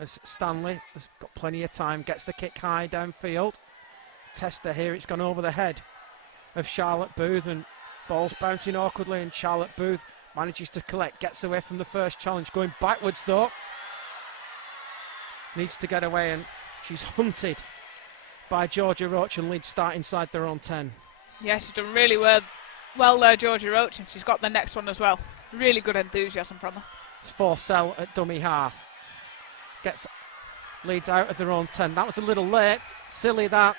as Stanley has got plenty of time, gets the kick high downfield. Tester here, it's gone over the head of Charlotte Booth and ball's bouncing awkwardly, and Charlotte Booth manages to collect, gets away from the first challenge, going backwards though. needs to get away, and she's hunted by Georgia Roach, and Leeds start inside their own 10. Yeah, she's done really well there, Georgia Roach, and she's got the next one as well. Really good enthusiasm from her. It's Forsell at dummy half. Gets Leeds out of their own 10. That was a little late. Silly that.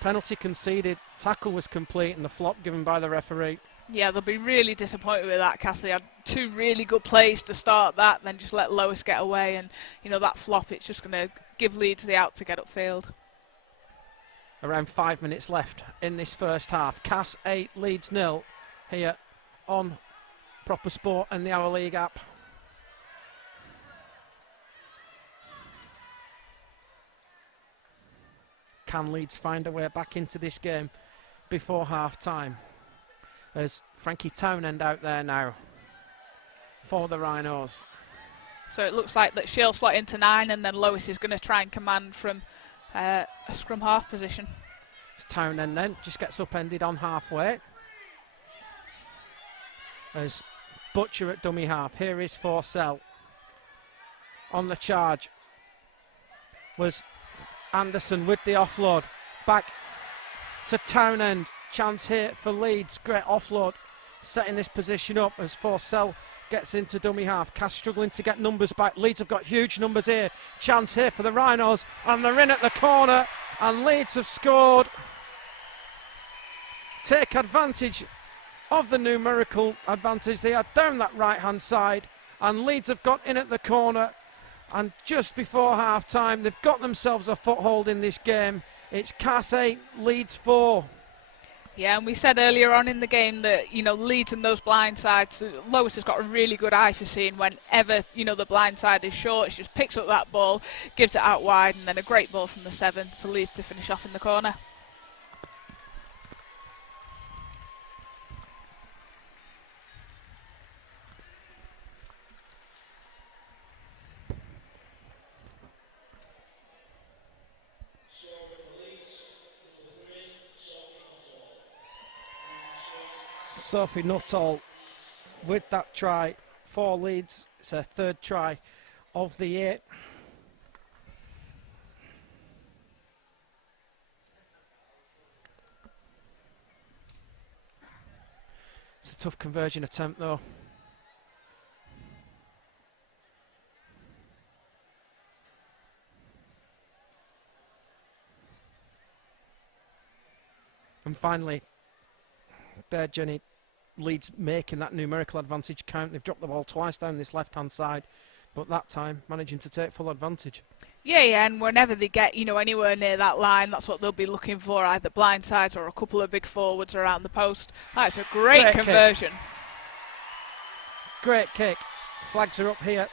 Penalty conceded. Tackle was complete, and the flop given by the referee. Yeah, they'll be really disappointed with that, Cass. They had two really good plays to start that, then just let Lois get away, and that flop, it's just going to give Leeds the out to get upfield. Around 5 minutes left in this first half. Cass 8, Leeds 0 here on Proper Sport and the Our League app. Can Leeds find a way back into this game before half time? There's Frankie Townend out there now for the Rhinos. So it looks like that she'll slot into 9, and then Lois is going to try and command from a scrum half position. It's Townend then, just gets upended on halfway. As Butcher at dummy half. Here is Forsell. On the charge was Anderson with the offload. Back to Townend. Chance here for Leeds. Great offload. Setting this position up as Forsell gets into dummy half. Cass struggling to get numbers back. Leeds have got huge numbers here. Chance here for the Rhinos. And they're in at the corner. And Leeds have scored. Take advantage of the numerical advantage they had down that right hand side, and Leeds have got in at the corner, and just before half time they've got themselves a foothold in this game. It's Cass 8, Leeds 4. Yeah, and we said earlier on in the game that Leeds and those blind sides, Lois has got a really good eye for seeing whenever the blind side is short. She just picks up that ball, gives it out wide, and then a great ball from the 7 for Leeds to finish off in the corner. Sophie Nuttall with that try for Leeds. It's her third try of the 8. It's a tough conversion attempt though. And finally, there, Jenny, Leeds making that numerical advantage count. They've dropped the ball twice down this left-hand side, but that time managing to take full advantage. Yeah, and whenever they get, anywhere near that line, that's what they'll be looking for, either blind sides or a couple of big forwards around the post. That's a great conversion. Great kick. Flags are up here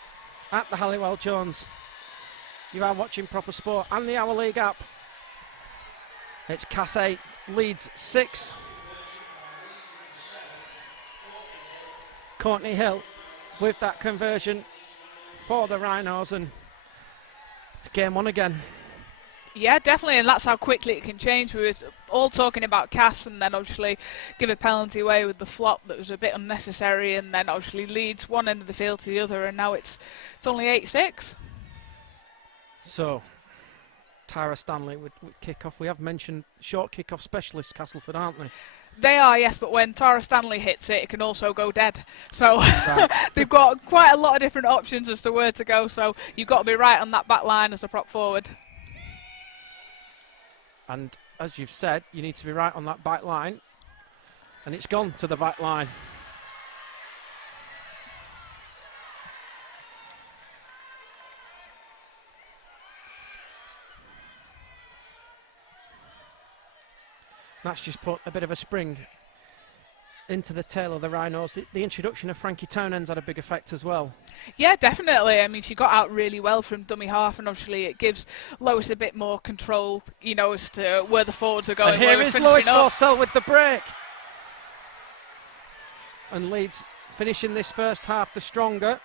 at the Halliwell Jones. You are watching Proper Sport and the Our League app. It's Cass 8, Leeds 6. Courtney Hill with that conversion for the Rhinos, and game on again. Yeah, definitely, and that's how quickly it can change. We were all talking about Cass, and then obviously give a penalty away with the flop that was a bit unnecessary, and then obviously Leeds one end of the field to the other, and now it's only 8-6. So Tara Stanley with kick-off. We have mentioned short kick-off specialists, Castleford, aren't they? They are, yes, but when Tara Stanley hits it, it can also go dead. So right. They've got quite a lot of different options as to where to go, so you've got to be right on that back line as a prop forward. And as you've said, you need to be right on that back line, and it's gone to the back line. That's just put a bit of a spring into the tail of the Rhinos. The introduction of Frankie Townend's had a big effect as well. Yeah, definitely. I mean, she got out really well from dummy half, and obviously it gives Lois a bit more control, as to where the forwards are going. And here is Lois Forsell with the break. And Leeds finishing this first half the stronger.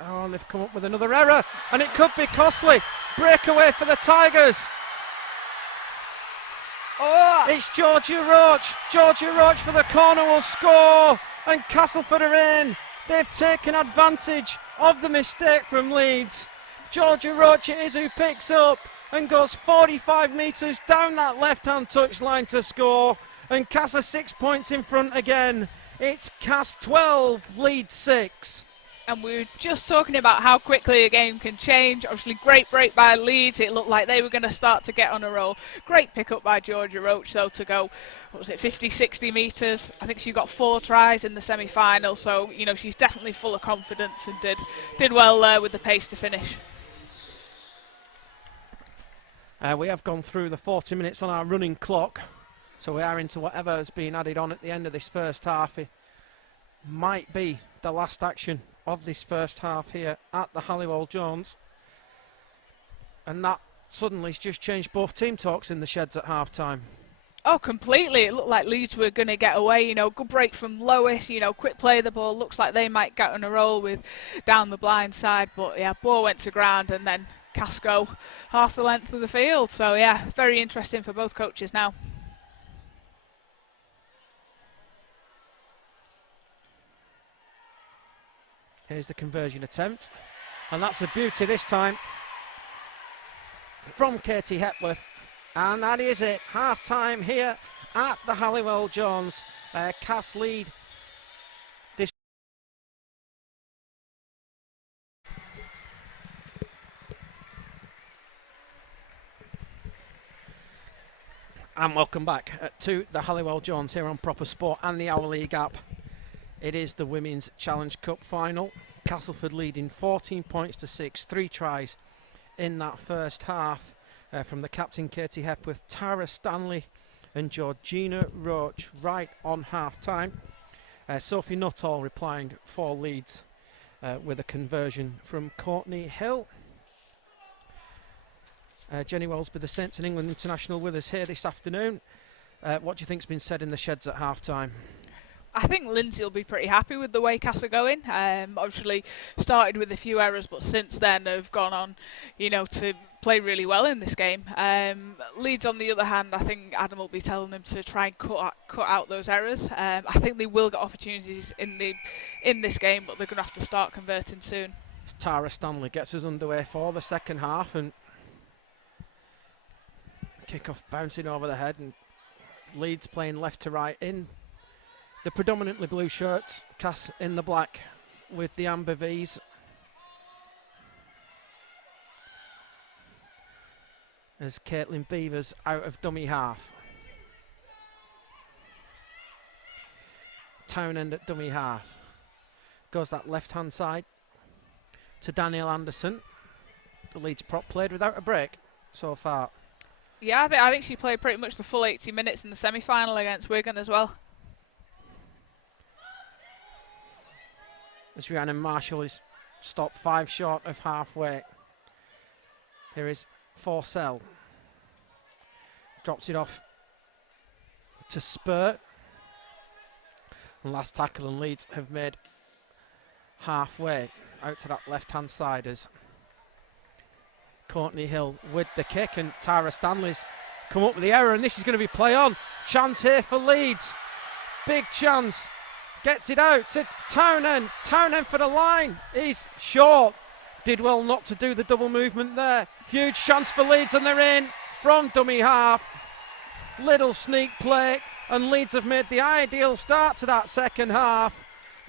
Oh, and they've come up with another error, and it could be costly. Breakaway for the Tigers. Oh. It's Georgia Roach. Georgia Roach for the corner will score, and Castleford are in. They've taken advantage of the mistake from Leeds. Georgia Roach it is who picks up and goes 45 metres down that left-hand touchline to score. And Cass are 6 points in front again. It's Cass 12, Leeds 6. And we were just talking about how quickly a game can change. Obviously, great break by Leeds. It looked like they were going to start to get on a roll. Great pick up by Georgia Roach, though, to go, 50, 60 metres. I think she got 4 tries in the semi-final, so, she's definitely full of confidence and did well there with the pace to finish. We have gone through the 40 minutes on our running clock, so we are into whatever has been added on at the end of this first half. It might be the last action of this first half here at the Halliwell Jones, and that suddenly has just changed both team talks in the sheds at half time. Oh, completely. It looked like Leeds were going to get away. Good break from Lois. Quick play of the ball. Looks like they might get on a roll with down the blind side. But, yeah, ball went to ground and then Casco half the length of the field. So, yeah, very interesting for both coaches now. Here's the conversion attempt, and that's a beauty this time from Katie Hepworth, and that is it. Half time here at the Halliwell Jones. Cass lead this. And welcome back to the Halliwell Jones here on Proper Sport and the Our League app. It is the Women's Challenge Cup final. Castleford leading 14 points to 6, 3 tries in that first half from the captain Katie Hepworth, Tara Stanley and Georgina Roach right on half time. Sophie Nuttall replying for Leeds with a conversion from Courtney Hill. Jenny Wellsby, the Saints and England international, with us here this afternoon. What do you think's been said in the sheds at half time? I think Lindsay will be pretty happy with the way Cass are going. Obviously started with a few errors, but since then have gone on, to play really well in this game. Leeds, on the other hand, I think Adam will be telling them to try and cut out those errors. I think they will get opportunities in this game, but they're going to have to start converting soon. Tara Stanley gets us underway for the second half, and kick-off bouncing over the head, and Leeds playing left to right in the predominantly blue shirts, Cass in the black with the amber V's. As Caitlin Beavers out of dummy half. Townend at dummy half. Goes that left-hand side to Danielle Anderson. The Leeds prop played without a break so far. Yeah, I think she played pretty much the full 80 minutes in the semi-final against Wigan as well. As Rhiannon Marshall is stopped 5 short of halfway. Here is Forsell. Drops it off to Spurt. And last tackle, and Leeds have made halfway out to that left-hand side as Courtney Hill with the kick, and Tara Stanley's come up with the error, and this is going to be play on. Chance here for Leeds. Big chance. Gets it out to Townend. Townend for the line. He's short. Did well not to do the double movement there. Huge chance for Leeds, and they're in from dummy half. Little sneak play, and Leeds have made the ideal start to that second half.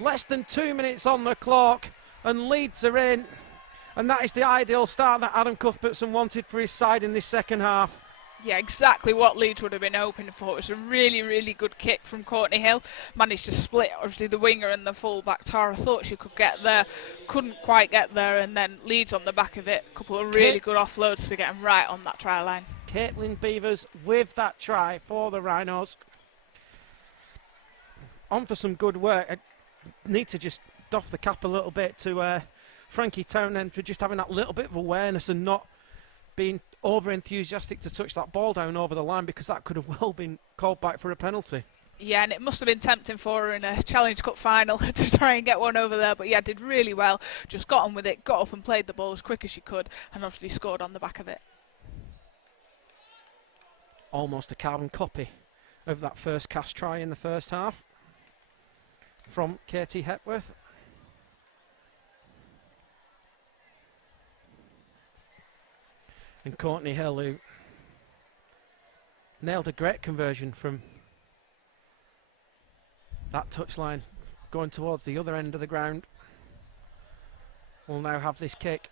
Less than 2 minutes on the clock, and Leeds are in. And that is the ideal start that Adam Cuthbertson wanted for his side in this second half. Yeah, exactly what Leeds would have been hoping for. It was a really, really good kick from Courtney Hill. Managed to split, obviously, the winger and the full-back. Tara thought she could get there, couldn't quite get there, and then Leeds on the back of it. A couple of really good offloads to get him right on that try line. Caitlin Beavers with that try for the Rhinos. On for some good work. I need to just doff the cap a little bit to Frankie Townend for just having that little bit of awareness and not being over enthusiastic to touch that ball down over the line, because that could have well been called back for a penalty. Yeah, and it must have been tempting for her in a Challenge Cup final to try and get one over there, but yeah, did really well. Just got on with it, got up and played the ball as quick as she could, and obviously scored on the back of it. Almost a carbon copy of that first cast try in the first half from Katie Hepworth. And Courtney Hill, who nailed a great conversion from that touchline, going towards the other end of the ground, will now have this kick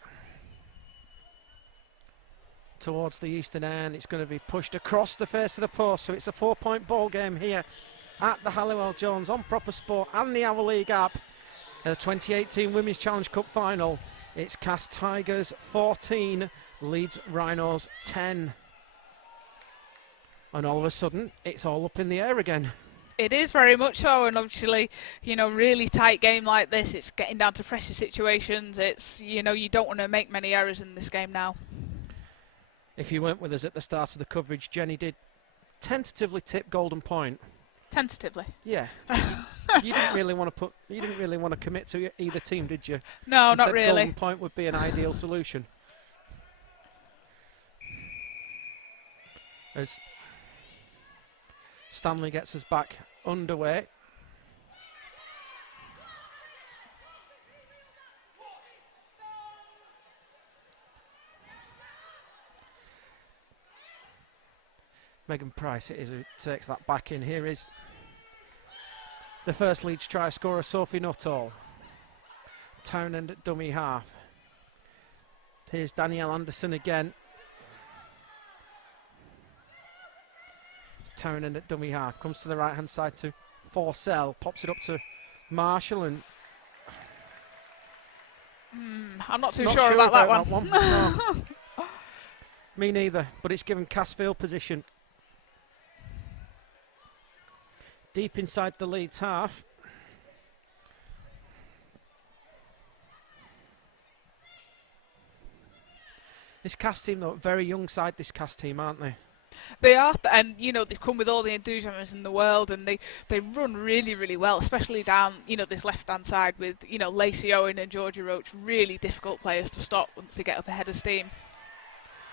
towards the eastern end. It's going to be pushed across the face of the post, so it's a 4-point ball game here at the Halliwell Jones on Proper Sport and the Our League app. The 2018 Women's Challenge Cup final. It's Cass Tigers 14, Leeds Rhinos 10. And all of a sudden, it's all up in the air again. It is very much so, and obviously, you know, really tight game like this, it's getting down to pressure situations. It's, you know, you don't want to make many errors in this game now. If you weren't with us at the start of the coverage, Jenny did tentatively tip Golden Point. Tentatively? Yeah. You didn't really want to commit to either team, did you? No, Instead, not really. Golden Point would be an ideal solution. As Stanley gets us back underway. Megan Price it is who takes that back in. Here is the first Leeds try scorer, Sophie Nuttall. Townend at dummy half. Here's Danielle Anderson again. Townend at dummy half. Comes to the right hand side to Forsell. Pops it up to Marshall and... I'm not too sure about that one. No. Me neither, but it's given Cass field position. Deep inside the Leeds half. This Cass team, though, very young side, this Cass team, aren't they? They are, and you know, they've come with all the enthusiasm in the world, and they run really, really well, especially down, you know, this left-hand side with, you know, Lacey Owen and Georgia Roach, really difficult players to stop once they get up ahead of steam.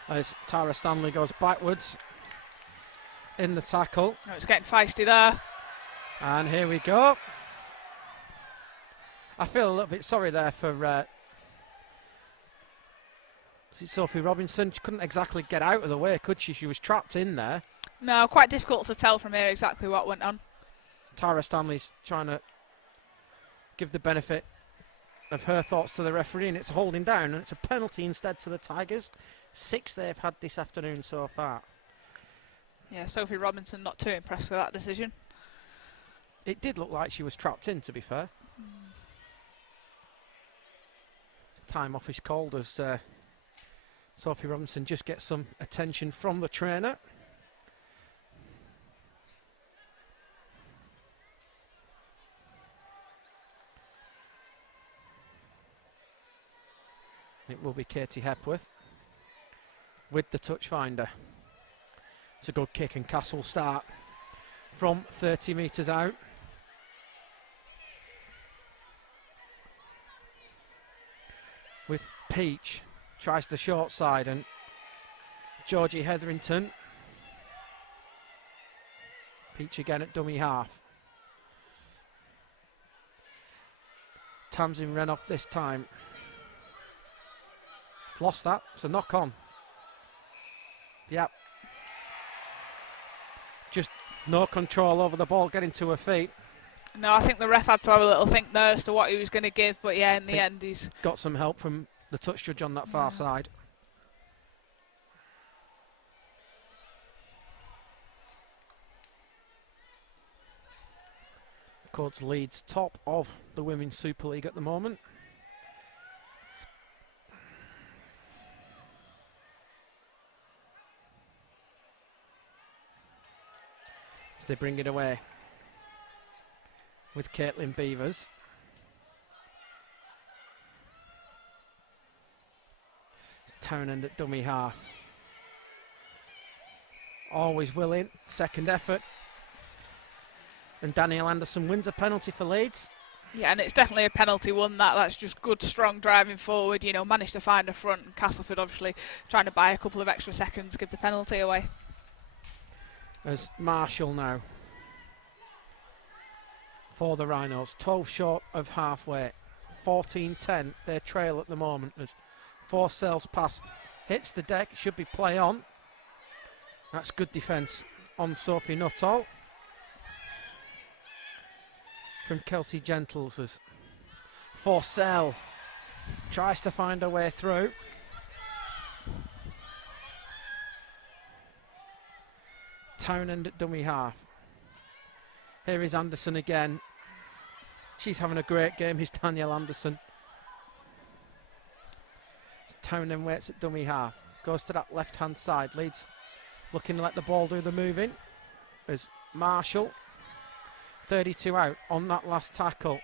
As Tara Stanley goes backwards in the tackle. Oh, it's getting feisty there. And here we go. I feel a little bit sorry there for Sophie Robinson. She couldn't exactly get out of the way, could she? She was trapped in there. No, quite difficult to tell from here exactly what went on. Tara Stanley's trying to give the benefit of her thoughts to the referee, and it's a holding down, and it's a penalty instead to the Tigers. 6 they've had this afternoon so far. Yeah, Sophie Robinson not too impressed with that decision. It did look like she was trapped in, to be fair. Time off is called as Sophie Robinson just gets some attention from the trainer. It will be Katie Hepworth with the touch finder. It's a good kick, and Cass will start from 30 metres out. With Peach, tries the short side, and Georgie Hetherington. Peach again at dummy half. Tamsin ran off this time. Lost that, it's a knock on. Yep. Just no control over the ball getting to her feet. No, I think the ref had to have a little think there as to what he was going to give, but yeah, in the end he's got some help from the touch judge on that far side. Of course, Leeds top of the Women's Super League at the moment. As they bring it away with Caitlin Beavers. Townend at dummy half. Always willing, second effort. And Danielle Anderson wins a penalty for Leeds. Yeah, and it's definitely a penalty one. That's just good, strong driving forward, you know, managed to find a front. And Castleford obviously trying to buy a couple of extra seconds, give the penalty away. As Marshall now for the Rhinos, 12 short of halfway, 14-10, their trail at the moment as Forsell's pass hits the deck, should be play on. That's good defence on Sophie Nuttall from Kelsey Gentles as Forsell tries to find her way through. Townend at dummy half. Here is Anderson again. She's having a great game, is Danielle Anderson. Townend waits at dummy half. Goes to that left-hand side. Leeds looking to let the ball do the moving. As Marshall, 32 out on that last tackle.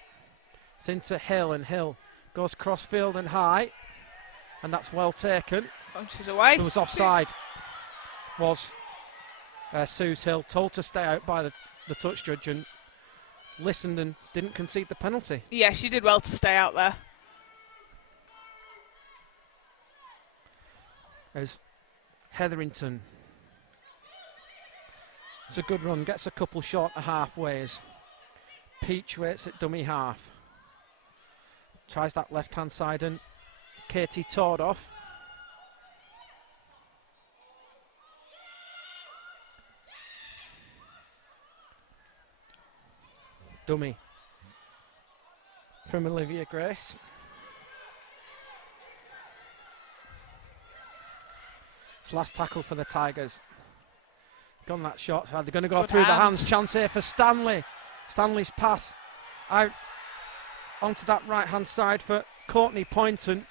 It's into Hill, and Hill goes crossfield and high. And that's well taken. Punches away. It was offside. Was Suze Hill told to stay out by the touch judge and listened and didn't concede the penalty. Yeah, she did well to stay out there. As Hetherington, it's a good run, gets a couple short of halfways. Peach waits at dummy half. Tries that left hand side and Katie Tordoff. Dummy from Olivia Grace. It's last tackle for the Tigers. Gone that short side. They're going to go through the hands. Chance here for Stanley. Stanley's pass out onto that right hand side for Courtney Poynton.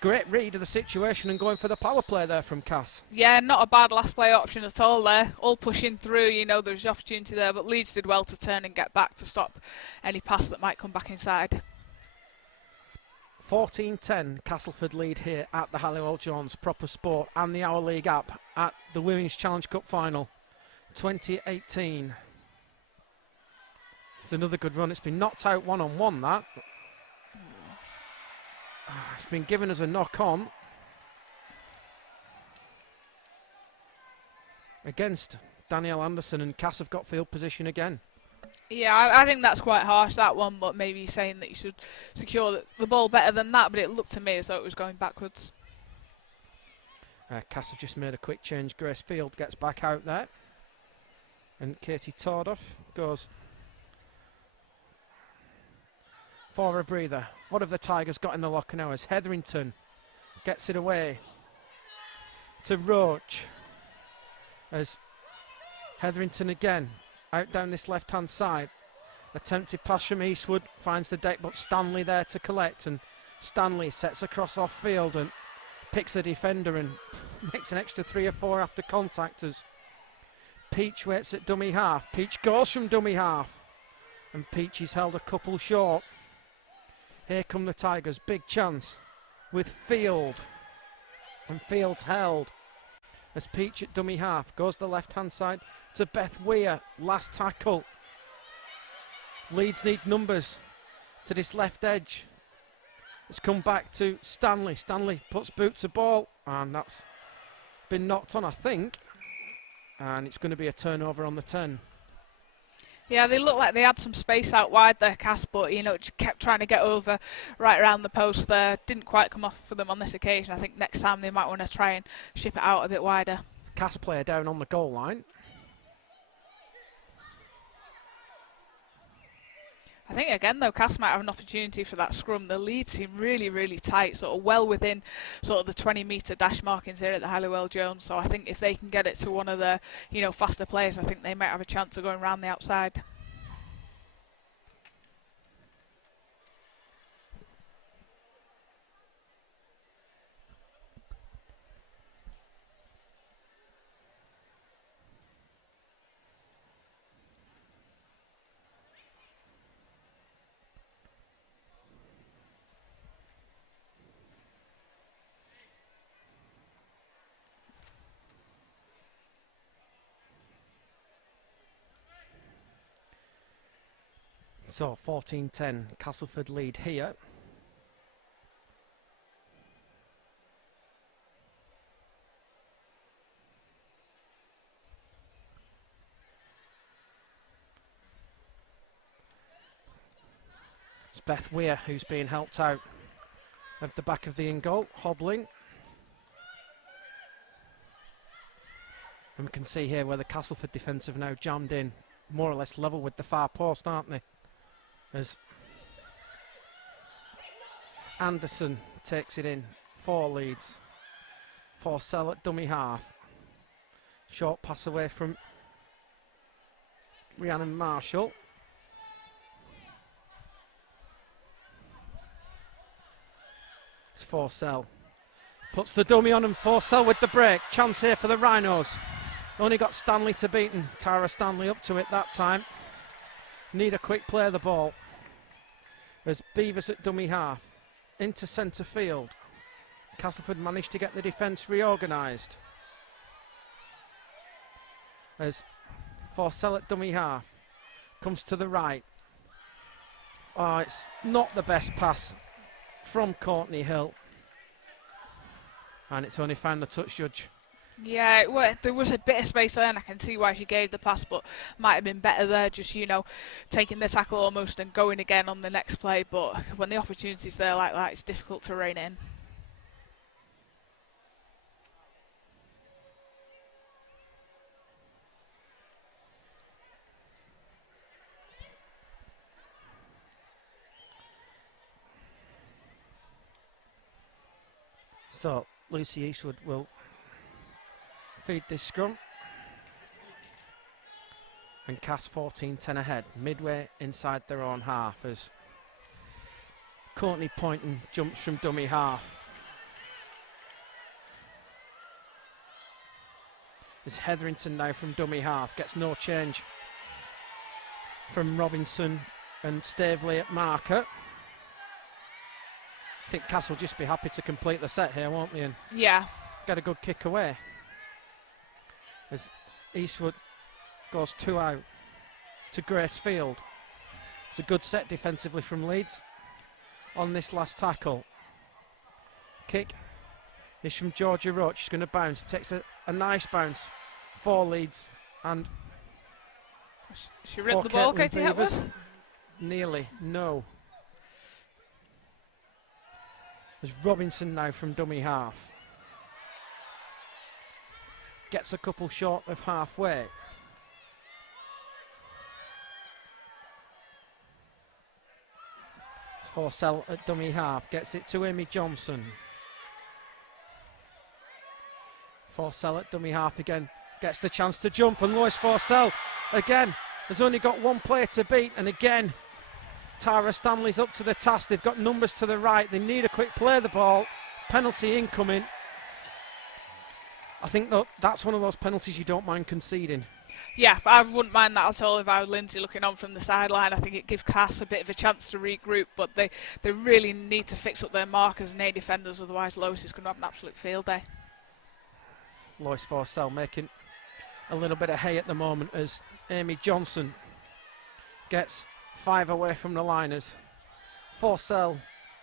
Great read of the situation and going for the power play there from Cass. Yeah, not a bad last play option at all there. All pushing through, you know, there's opportunity there, but Leeds did well to turn and get back to stop any pass that might come back inside. 14-10 Castleford lead here at the Halliwell Jones Proper Sport and the Our League app at the Women's Challenge Cup Final 2018. It's another good run. It's been knocked out one-on-one, that. It's been given as a knock-on against Danielle Anderson, and Cass have got field position again. Yeah, I think that's quite harsh, that one, but maybe saying that you should secure the ball better than that, but it looked to me as though it was going backwards. Cass have just made a quick change. Grace Field gets back out there, and Katie Tordoff goes for a breather. What have the Tigers got in the locker now as Hetherington gets it away to Roach, as Hetherington again out down this left hand side. Attempted pass from Eastwood, finds the deck, but Stanley there to collect, and Stanley sets across off field and picks a defender and makes an extra 3 or 4 after contact as Peach waits at dummy half. Peach goes from dummy half, and Peach is held a couple short. Here come the Tigers, big chance with Field, and Field's held as Peach at dummy half goes the left hand side to Beth Weir. Last tackle. Leeds need numbers to this left edge. It's come back to Stanley. Stanley puts boot to ball, and that's been knocked on, I think, and it's going to be a turnover on the 10. Yeah, they looked like they had some space out wide there, Cass, but, you know, just kept trying to get over right around the post there. Didn't quite come off for them on this occasion. I think next time they might want to try and ship it out a bit wider. Cass player down on the goal line. I think again though, Cass might have an opportunity for that scrum. The lead seem really, really tight, sort of well within sort of the 20-metre dash markings here at the Halliwell Jones. So I think if they can get it to one of the, you know, faster players, I think they might have a chance of going around the outside. So 14-10 Castleford lead here. It's Beth Weir who's being helped out of the back of the in goal, hobbling. And we can see here where the Castleford defence have now jammed in, more or less level with the far post, aren't they? As Anderson takes it in for Leeds. Forsell at dummy half. Short pass away from Rhiannon Marshall. It's Forsell. Puts the dummy on and Forsell with the break. Chance here for the Rhinos. Only got Stanley to beat and Tara Stanley up to it that time. Need a quick play of the ball. As Beavers at dummy half. Into centre field. Castleford managed to get the defence reorganised. As Forsell at dummy half. Comes to the right. Oh, it's not the best pass from Courtney Hill. And it's only found the touch judge. Yeah, well, there was a bit of space there, and I can see why she gave the pass, but might have been better there, just, you know, taking the tackle almost and going again on the next play. But when the opportunity's there like that, it's difficult to rein in. So Lucy Eastwood will feed this scrum and cast 14-10 ahead, midway inside their own half as Courtney Poynton jumps from dummy half. As Hetherington now from dummy half, gets no change from Robinson and Staveley at marker. I think Cass will just be happy to complete the set here, won't they? And yeah, get a good kick away. As Eastwood goes 2 out to Grace Field. It's a good set defensively from Leeds on this last tackle. Kick is from Georgia Roach. She's going to bounce. Takes a nice bounce for Leeds. And she ripped the ball, Katie Hepworth? Nearly, no. There's Robinson now from dummy half. Gets a couple short of halfway. It's Forsell at dummy half. Gets it to Amy Johnson. Forsell at dummy half again. Gets the chance to jump, and Lois Forsell again has only got one player to beat, and again Tara Stanley's up to the task. They've got numbers to the right. They need a quick play of the ball. Penalty incoming. I think that's one of those penalties you don't mind conceding. Yeah, I wouldn't mind that at all if I were Lindsay looking on from the sideline. I think it gives Cass a bit of a chance to regroup, but they really need to fix up their markers and A defenders, otherwise Lois is going to have an absolute field day. Lois Forsell making a little bit of hay at the moment as Amy Johnson gets 5 away from the liners. Forsell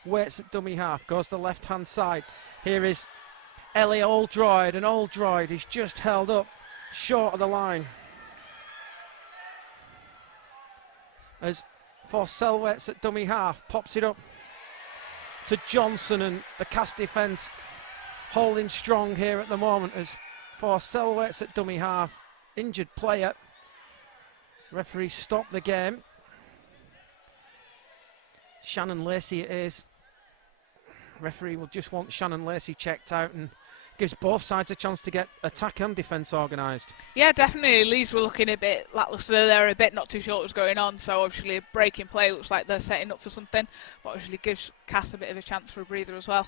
waits at dummy half, goes to the left hand side. Here is Ellie Oldroyd, and Oldroyd is just held up short of the line. As Forsell waits at dummy half, pops it up to Johnson, and the Cass defence holding strong here at the moment as Forsell waits at dummy half. Injured player. Referee stopped the game. Shannon Lacey it is. Referee will just want Shannon Lacey checked out and gives both sides a chance to get attack and defence organised. Yeah, definitely. Leeds were looking a bit lacklustre there, a bit not too sure what was going on, so obviously a break in play looks like they're setting up for something, but obviously gives Cass a bit of a chance for a breather as well.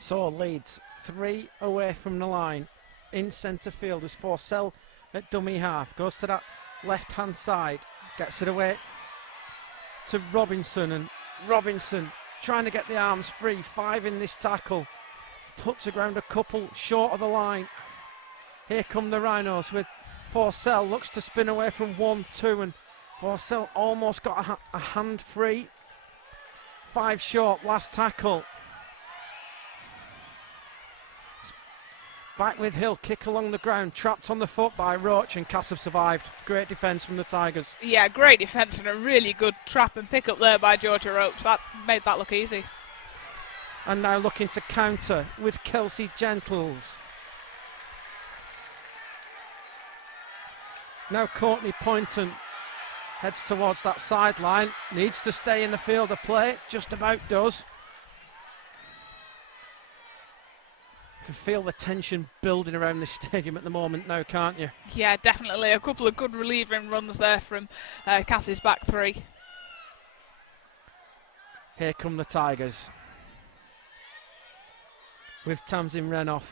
So Leeds 3 away from the line in centre field as Forsell at dummy half goes to that left hand side, gets it away to Robinson, and Robinson trying to get the arms free. 5 in this tackle, puts around a couple short of the line. Here come the Rhinos with Forsell looks to spin away from 1-2, and Forsell almost got a hand free. 5 short, last tackle. Back with Hill, kick along the ground, trapped on the foot by Roach, and Cass have survived. Great defence from the Tigers. Yeah, great defence and a really good trap and pick up there by Georgia Roach. That made that look easy. And now looking to counter with Kelsey Gentles. Now Courtney Poynton heads towards that sideline, needs to stay in the field of play, just about does. You can feel the tension building around this stadium at the moment now, can't you? Yeah, definitely. A couple of good relieving runs there from Cass's back three. Here come the Tigers with Tamsin Renoff.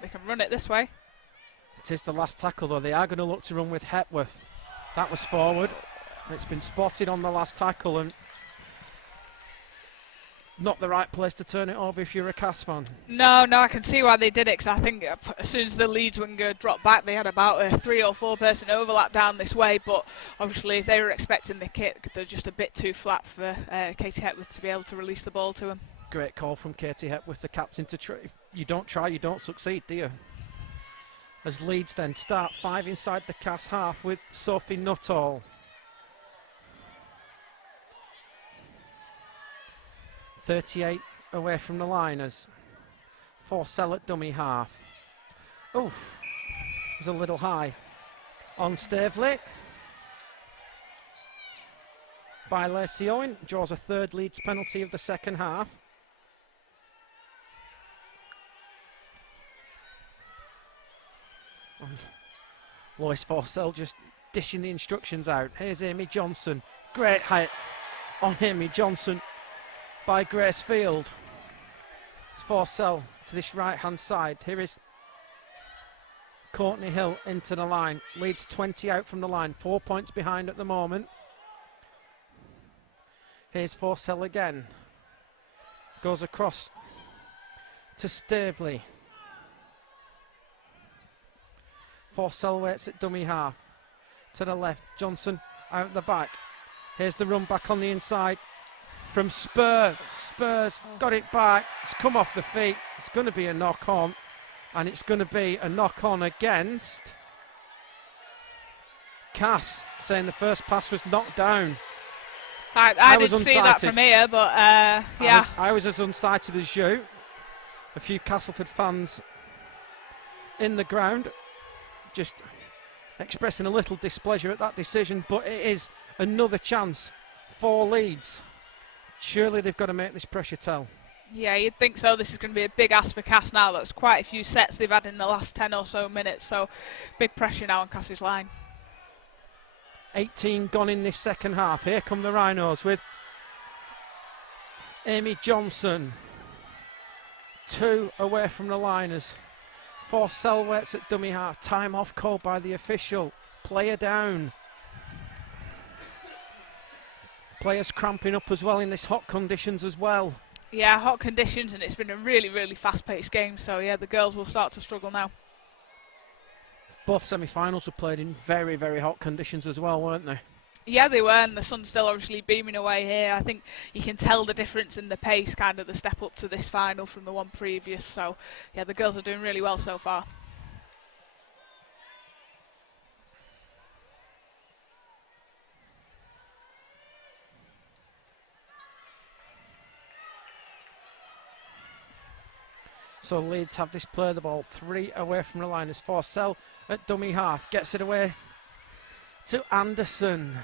They can run it this way. It is the last tackle though. They are going to look to run with Hepworth. That was forward. It's been spotted on the last tackle and not the right place to turn it over if you're a Cass fan. No, I can see why they did it, because I think as soon as the Leeds winger dropped back, they had about a 3 or 4 person overlap down this way, but obviously if they were expecting the kick, they're just a bit too flat for Katie Hepworth to be able to release the ball to him. Great call from Katie Hepworth, the captain, to try. If you don't try, you don't succeed, do you? As Leeds then start 5 inside the Cass half with Sophie Nuttall. 38 away from the line as Forsell at dummy half. Oof, it was a little high on Staveley by Lacey Owen. Draws a 3rd Leeds penalty of the second half. Lois Forsell just dishing the instructions out. Here's Amy Johnson. Great hit on Amy Johnson by Grace Field. It's Forsell to this right hand side. Here is Courtney Hill into the line. Leeds 20 out from the line, 4 points behind at the moment. Here's Forsell again. Goes across to Staveley. Forsell waits at dummy half. To the left, Johnson out the back. Here's the run back on the inside from Spurs. Spurs got it back. It's come off the feet. It's going to be a knock on. And it's going to be a knock on against Cass, saying the first pass was knocked down. I didn't see that from here, but yeah. I was as unsighted as you. A few Castleford fans in the ground just expressing a little displeasure at that decision, but it is another chance for Leeds. Surely they've got to make this pressure tell. Yeah, you'd think so. This is going to be a big ask for Cass now. That's quite a few sets they've had in the last 10 or so minutes, so big pressure now on Cass's line. 18 gone in this second half. Here come the Rhinos with Amy Johnson. 2 away from the liners. Forsell waits at dummy half. Time off called by the official. Player down. Players cramping up as well in this hot conditions as well. Yeah, hot conditions, and it's been a really, really fast-paced game, so yeah, the girls will start to struggle now. Both semi-finals were played in very, very hot conditions as well, weren't they? Yeah, they were, and the sun's still obviously beaming away here. I think you can tell the difference in the pace, kind of the step up to this final from the one previous, so yeah, the girls are doing really well so far. So Leeds have this play the ball 3 away from the line as Forsell at dummy half. Gets it away to Anderson.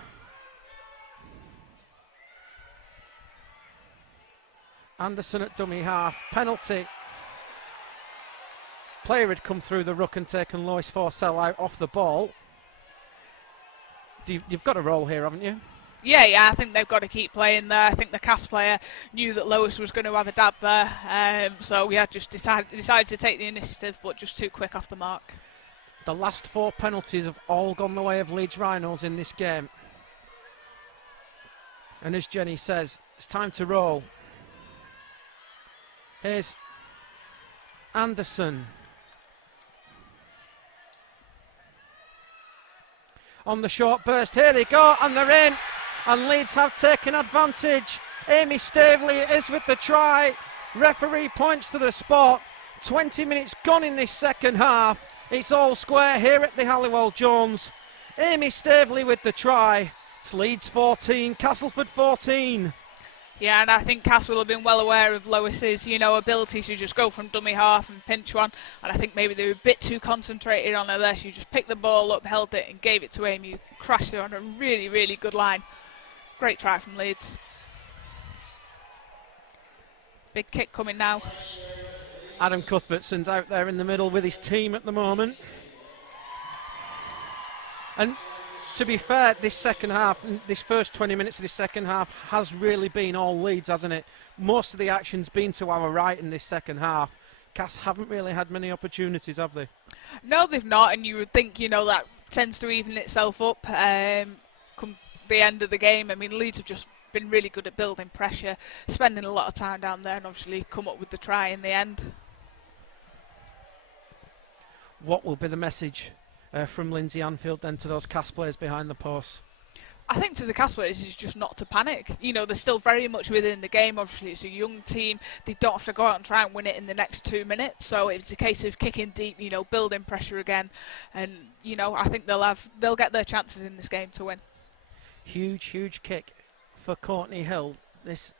Anderson at dummy half. Penalty. Player had come through the ruck and taken Lois Forsell out off the ball. You've got a roll here, haven't you? Yeah, I think they've got to keep playing there. I think the Cass player knew that Lois was going to have a dab there, so yeah, just decided to take the initiative, but just too quick off the mark. The last 4 penalties have all gone the way of Leeds Rhinos in this game. And as Jenny says, it's time to roll. Here's Anderson. on the short burst. Here they go, and they're in. And Leeds have taken advantage. Amy Staveley is with the try. Referee points to the spot. 20 minutes gone in this second half. It's all square here at the Halliwell Jones. Amy Staveley with the try. It's Leeds 14, Castleford 14. Yeah, and I think Cass will have been well aware of Lois's, ability to just go from dummy half and pinch one. And I think maybe they were a bit too concentrated on her there. She just picked the ball up, held it, and gave it to Amy, who crashed her on a really, really good line. Great try from Leeds. Big kick coming now. Adam Cuthbertson's out there in the middle with his team at the moment. And to be fair, this second half, this first 20 minutes of this second half has really been all Leeds, hasn't it? Most of the action's been to our right in this second half. Cass haven't really had many opportunities, have they? No, they've not, and you would think, that tends to even itself up come the end of the game. I mean, Leeds have just been really good at building pressure, spending a lot of time down there, and obviously come up with the try in the end. What will be the message from Lindsay Anfield then to those Cass players behind the posts? I think to the Cass players is just not to panic. They're still very much within the game. Obviously, it's a young team. They don't have to go out and try and win it in the next 2 minutes. So it's a case of kicking deep, building pressure again. And, I think they'll get their chances in this game to win. Huge kick for Courtney Hill. This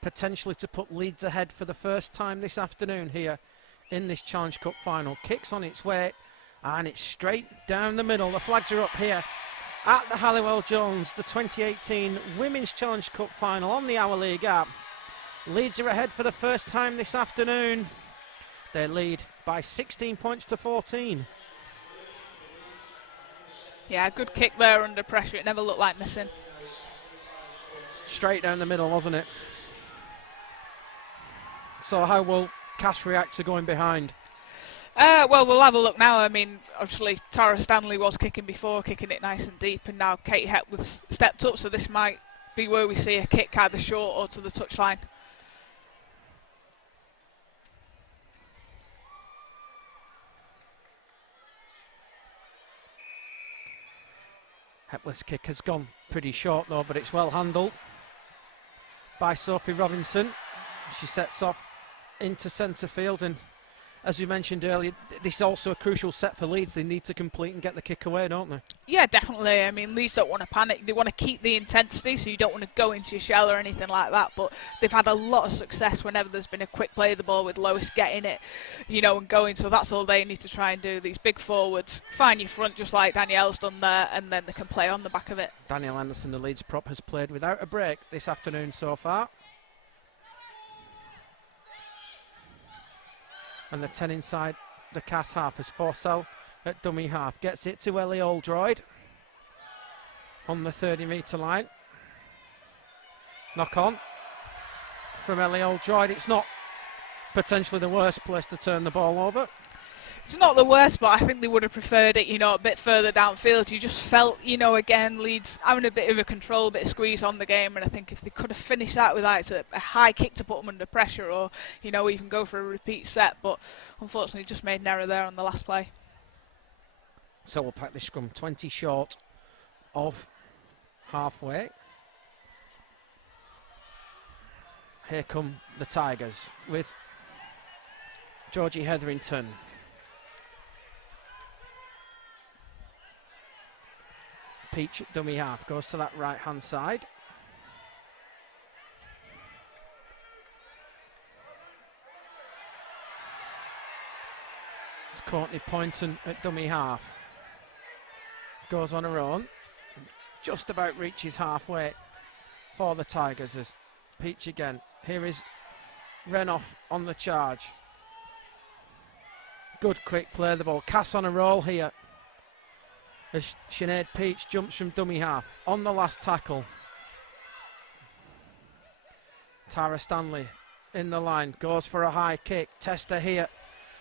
potentially to put Leeds ahead for the first time this afternoon here in this Challenge Cup final. Kicks on its way, and it's straight down the middle. The flags are up here at the Halliwell Jones, the 2018 Women's Challenge Cup final on the Our League app. Leeds are ahead for the first time this afternoon. They lead by 16 points to 14. Yeah, good kick there under pressure. It never looked like missing. Straight down the middle, wasn't it? So how will Cass react to going behind? Well, we'll have a look now. I mean, obviously, Tara Stanley was kicking before, kicking it nice and deep, and now Katie Hepworth stepped up, so this might be where we see a kick either short or to the touchline. Hepworth's kick has gone pretty short though, but it's well handled by Sophie Robinson. She sets off into centre field, and as we mentioned earlier, this is also a crucial set for Leeds. They need to complete and get the kick away, don't they? Yeah, definitely. I mean, Leeds don't want to panic. They want to keep the intensity, so you don't want to go into your shell or anything like that. But they've had a lot of success whenever there's been a quick play of the ball with Lois getting it, and going. So that's all they need to try and do. These big forwards, find your front just like Danielle's done there, and then they can play on the back of it. Danielle Anderson, the Leeds prop, has played without a break this afternoon so far. And the 10 inside the Cass half as Forsell at dummy half. Gets it to Ellie Oldroyd on the 30-metre line. Knock on from Ellie Oldroyd. It's not potentially the worst place to turn the ball over. It's not the worst, but I think they would have preferred it, a bit further downfield. You just felt, again, Leeds having a bit of a control, a bit of squeeze on the game, and I think if they could have finished that with a high kick to put them under pressure, or, even go for a repeat set, but unfortunately just made an error there on the last play. So we'll pack this scrum 20 short of halfway. Here come the Tigers with Georgie Hetherington. Peach at dummy half, goes to that right hand side. It's Courtney Poynton at dummy half. Goes on her own, just about reaches halfway for the Tigers as Peach again. Here is Renoff on the charge. Good quick play of the ball. Cass on a roll here as Sinead Peach jumps from dummy half on the last tackle. Tara Stanley in the line, goes for a high kick. Tester here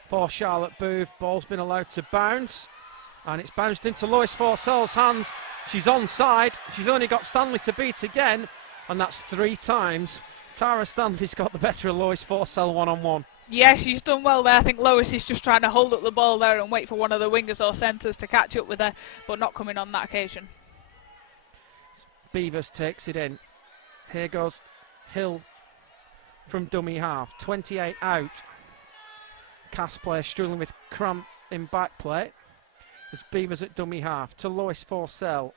for Charlotte Booth. Ball's been allowed to bounce, and it's bounced into Lois Forsell's hands. She's onside. She's only got Stanley to beat again, and that's 3 times. Tara Stanley's got the better of Lois Forsell one-on-one. Yeah, she's done well there. I think Lois is just trying to hold up the ball there and wait for one of the wingers or centres to catch up with her, but not coming on that occasion. Beavers takes it in. Here goes Hill from dummy half. 28 out. Cass player struggling with cramp in back play. There's Beavers at dummy half to Lois Forsell.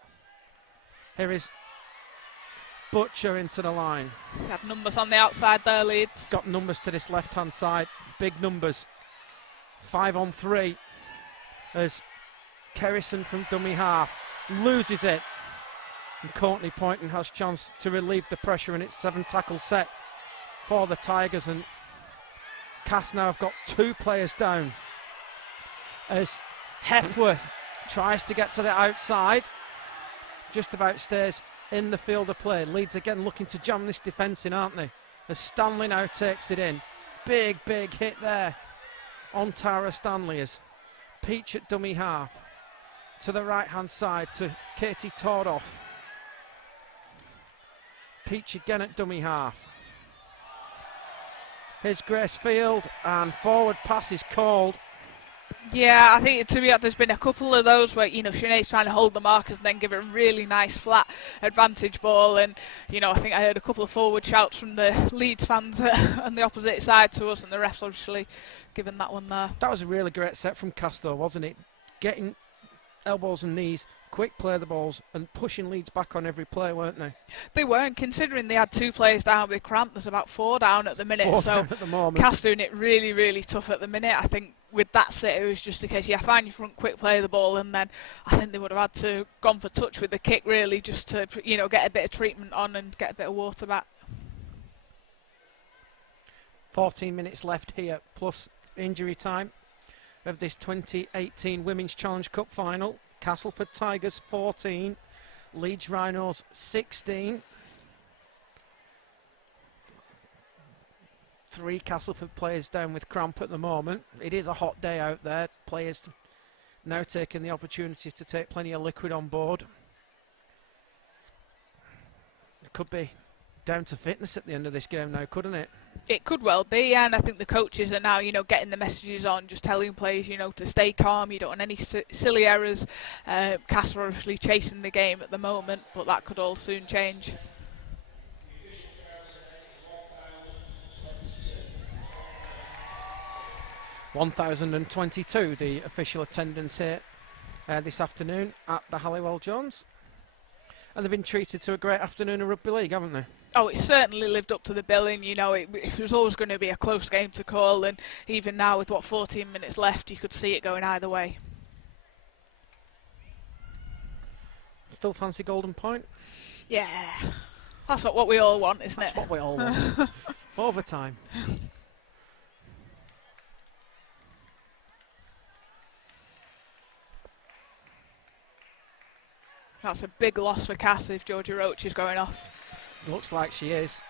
Here is Butcher into the line. They have numbers on the outside there, Leeds. Got numbers to this left hand side. Big numbers. 5 on 3 as Kerrison from dummy half loses it. And Courtney Poynton has chance to relieve the pressure, and it's 7 tackle set for the Tigers. And Cass now have got 2 players down as Hepworth tries to get to the outside, just about stays in the field of play. Leeds again looking to jam this defence in, aren't they? As Stanley now takes it in. Big hit there on Tara Stanley as Peach at dummy half to the right hand side to Katie Tordoff. Peach again at dummy half. Here's Grace Field, and forward pass is called. Yeah, I think to be honest, there's been a couple of those where, Sinead's trying to hold the markers and then give a really nice flat advantage ball, and I think I heard a couple of forward shouts from the Leeds fans on the opposite side to us, and the refs obviously given that one there. That was a really great set from Cass though, wasn't it? Getting elbows and knees, quick play the balls, and pushing Leeds back on every play, weren't they? They weren't, considering they had 2 players down with cramp. There's about 4 down at the minute, 4 so down at the moment. Cass doing it really tough at the minute. I think with that set, it was just a case, find your front, quick play the ball, and then I think they would have had to gone for touch with the kick really, just to get a bit of treatment on and get a bit of water back. 14 minutes left here, plus injury time of this 2018 Women's Challenge Cup final. Castleford Tigers 14, Leeds Rhinos 16. 3 Castleford players down with cramp at the moment. It is a hot day out there. Players now taking the opportunity to take plenty of liquid on board. It could be down to fitness at the end of this game now, couldn't it? It could well be, and I think the coaches are now, getting the messages on, just telling players, to stay calm. You don't want any silly errors. Cass are obviously chasing the game at the moment, but that could all soon change. (1,022) the official attendance here this afternoon at the Halliwell Johns, and they've been treated to a great afternoon of rugby league, haven't they? Oh, it certainly lived up to the billing. It was always going to be a close game to call, and even now with 14 minutes left, you could see it going either way. Still fancy Golden Point? Yeah, that's what we all want, isn't it? That's what we all want. Overtime. That's a big loss for Cass if Georgia Roach is going off. Looks like she is.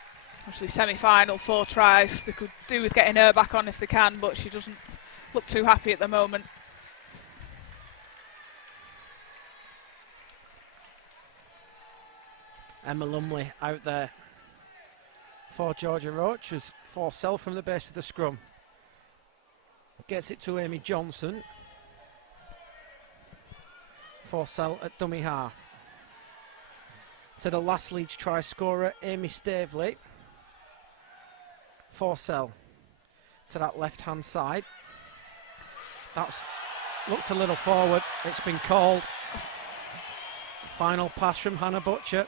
Obviously semi-final, 4 tries. They could do with getting her back on if they can, but she doesn't look too happy at the moment. Emma Lumley out there for Georgia Roach as Forsell from the base of the scrum gets it to Amy Johnson. Forsell at dummy half to the last Leeds try scorer, Amy Staveley. Forsell to that left hand side. That's looked a little forward. It's been called. Final pass from Hannah Butcher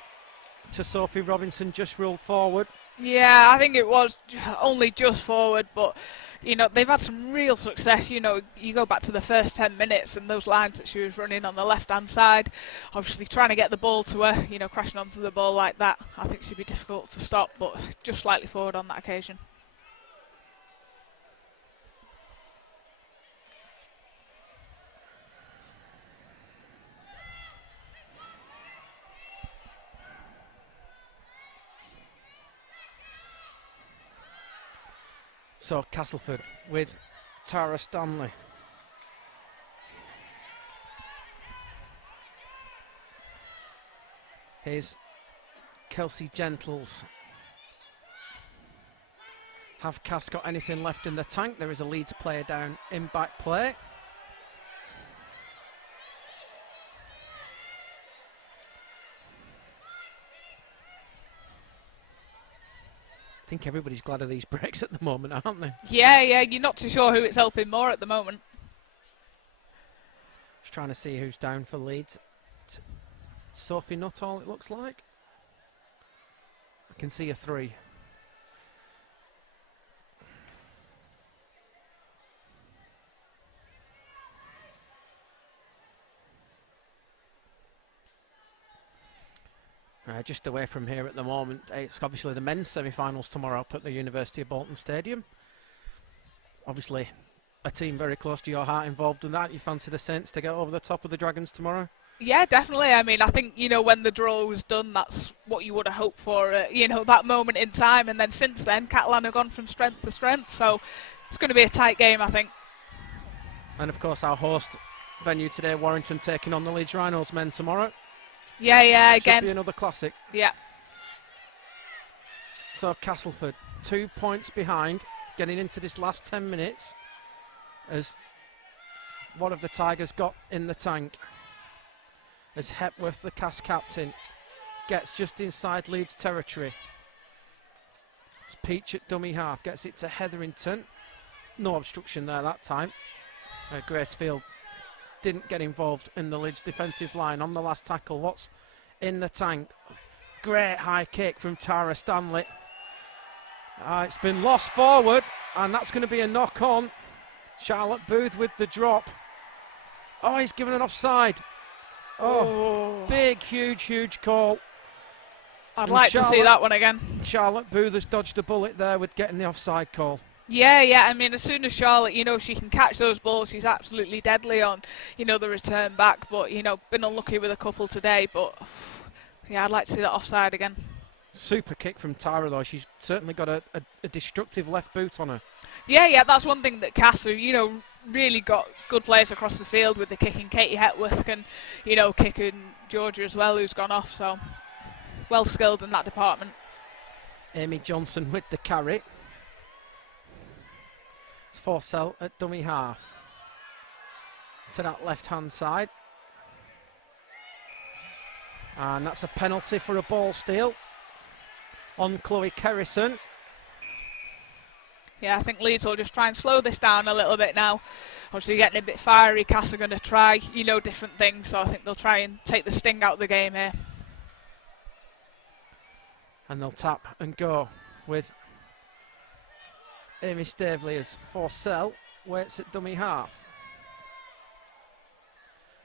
to Sophie Robinson, just ruled forward. Yeah, I think it was only just forward, but they've had some real success. You go back to the first 10 minutes and those lines that she was running on the left hand side, obviously trying to get the ball to her, crashing onto the ball like that, I think she'd be difficult to stop, but just slightly forward on that occasion. So Castleford with Tara Stanley. Here's Kelsey Gentles. Have Cass got anything left in the tank? There is a Leeds player down in back play. I think everybody's glad of these breaks at the moment, aren't they? Yeah, you're not too sure who it's helping more at the moment. Just trying to see who's down for Leeds. Sophie Nuttall, it looks like. I can see a 3. Just away from here at the moment. It's obviously the men's semi-finals tomorrow up at the University of Bolton Stadium. Obviously, a team very close to your heart involved in that. You fancy the Saints to get over the top of the Dragons tomorrow? Yeah, definitely. I mean, I think, when the draw was done, that's what you would have hoped for, that moment in time. And then since then, Catalan have gone from strength to strength. So it's going to be a tight game, I think. And of course, our host venue today, Warrington, taking on the Leeds Rhinos men tomorrow. Yeah, again. Should be another classic. Yeah. So Castleford, 2 points behind, getting into this last 10 minutes, as what have the Tigers got in the tank? As Hepworth, the Cass captain, gets just inside Leeds territory. It's Peach at dummy half, gets it to Hetherington. No obstruction there that time. Gracefield didn't get involved in the Leeds defensive line on the last tackle. What's in the tank? Great high kick from Tara Stanley. It's been lost forward, and that's going to be a knock on. Charlotte Booth with the drop. Oh, he's given an offside. Oh, big, huge call. I'd like to see that one again. Charlotte Booth has dodged a bullet there with getting the offside call. Yeah. I mean, as soon as Charlotte, she can catch those balls, she's absolutely deadly on, the return back. But, been unlucky with a couple today. But, yeah, I'd like to see that offside again. Super kick from Tara, though. She's certainly got a destructive left boot on her. Yeah, that's one thing that Cass, really got good players across the field with the kicking. Katie Hepworth can, kicking Georgia as well, who's gone off. So, well skilled in that department. Amy Johnson with the carry. It's Forsell at dummy half. To that left-hand side. And that's a penalty for a ball steal on Chloe Kerrison. Yeah, I think Leeds will just try and slow this down a little bit now. Obviously getting a bit fiery. Cass are going to try, different things. So I think they'll try and take the sting out of the game here. And they'll tap and go with Amy Staveley as Forsell waits at dummy half.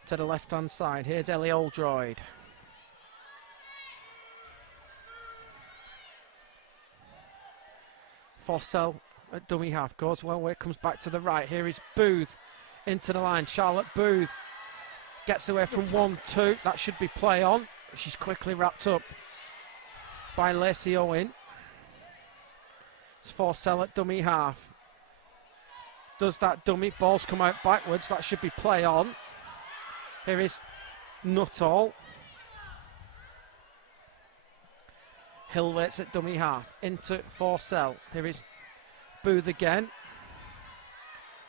To the left-hand side, here's Ellie Oldroyd. Forsell at dummy half, goes well where it comes back to the right. Here is Booth into the line. Charlotte Booth gets away from 1-2. That should be play on. She's quickly wrapped up by Lacey Owen. It's Forsell at dummy half. Does that dummy, balls come out backwards. That should be play on. Here is Nuttall. Hill waits at dummy half. Into Forsell. Here is Booth again.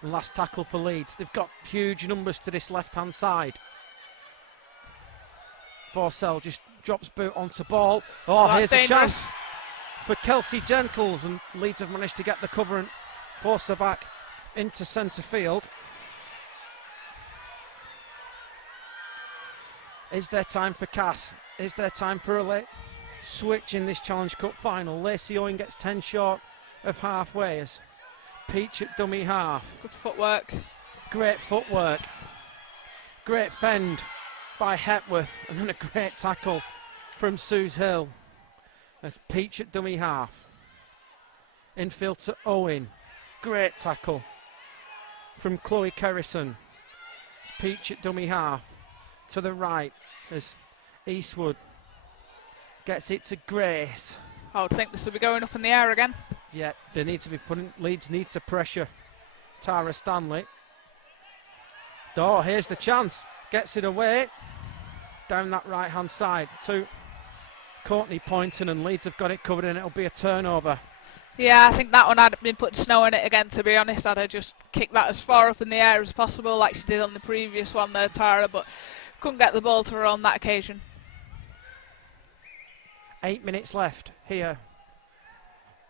And last tackle for Leeds. They've got huge numbers to this left-hand side. Forsell just drops Boot onto ball. Oh, here's a chance for Kelsey Gentles, and Leeds have managed to get the cover and force her back into centre field. Is there time for Cass? Is there time for a late switch in this Challenge Cup final? Lacey Owen gets 10 short of halfway as Peach at dummy half. Good footwork. Great footwork. Great fend by Hepworth, and then a great tackle from Suze Hill. That's Peach at dummy half. Infield to Owen. Great tackle from Chloe Kerrison. It's Peach at dummy half. To the right as Eastwood gets it to Grace. I would think this will be going up in the air again. Yeah, they need to be putting, Leeds need to pressure Tara Stanley. Here's the chance. Gets it away. Down that right hand side to Courtney Poynton, and Leeds have got it covered, and it'll be a turnover Yeah, I think that one had been put snow in it again, to be honest. I'd have just kicked that as far up in the air as possible, like she did on the previous one there, Tara, but couldn't get the ball to her on that occasion. 8 minutes left here,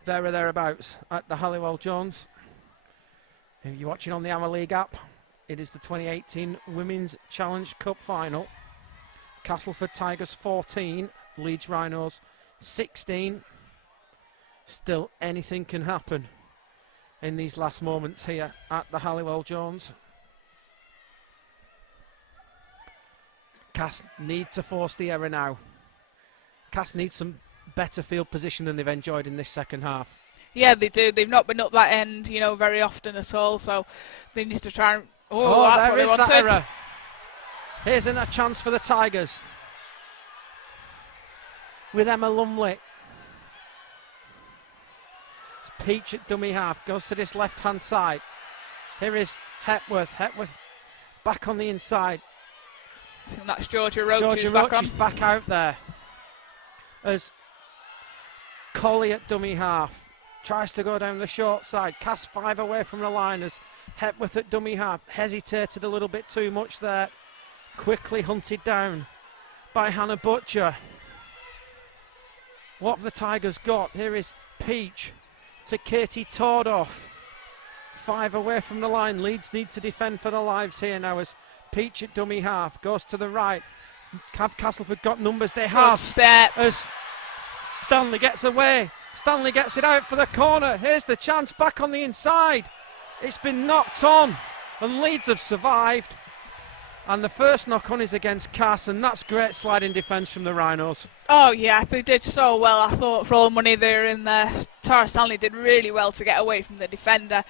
there or thereabouts, at the Halliwell Jones. If you're watching on the Hour League app, it is the 2018 Women's Challenge Cup Final. Castleford Tigers 14, Leeds Rhinos 16. Still anything can happen in these last moments here at the Halliwell Jones. Cass need to force the error now. Cass needs some better field position than they've enjoyed in this second half. Yeah, they do. They've not been up that end, you know, very often at all, so they need to try and... Oh, that's there what they is wanted. that error. Here's a chance for the Tigers. With Emma Lumley. It's Peach at dummy half. Goes to this left-hand side. Here is Hepworth. Hepworth back on the inside. I think that's Georgia Roach Georgia who's Roach back on. is back out there. As Colley at dummy half. Tries to go down the short side. Cass 5 away from the line as Hepworth at dummy half. Hesitated a little bit too much there. Quickly hunted down by Hannah Butcher. What have the Tigers got? Here is Peach to Katie Tordoff. 5 away from the line. Leeds need to defend for their lives here now as Peach at dummy half goes to the right. Have Castleford got numbers? They have. Good step. As Stanley gets away. Stanley gets it out for the corner. Here's the chance back on the inside. It's been knocked on and Leeds have survived. And the first knock on is against Cass, and that's great sliding defence from the Rhinos. Oh yeah, they did so well. I thought for all the money they were in there. Tara Stanley did really well to get away from the defender,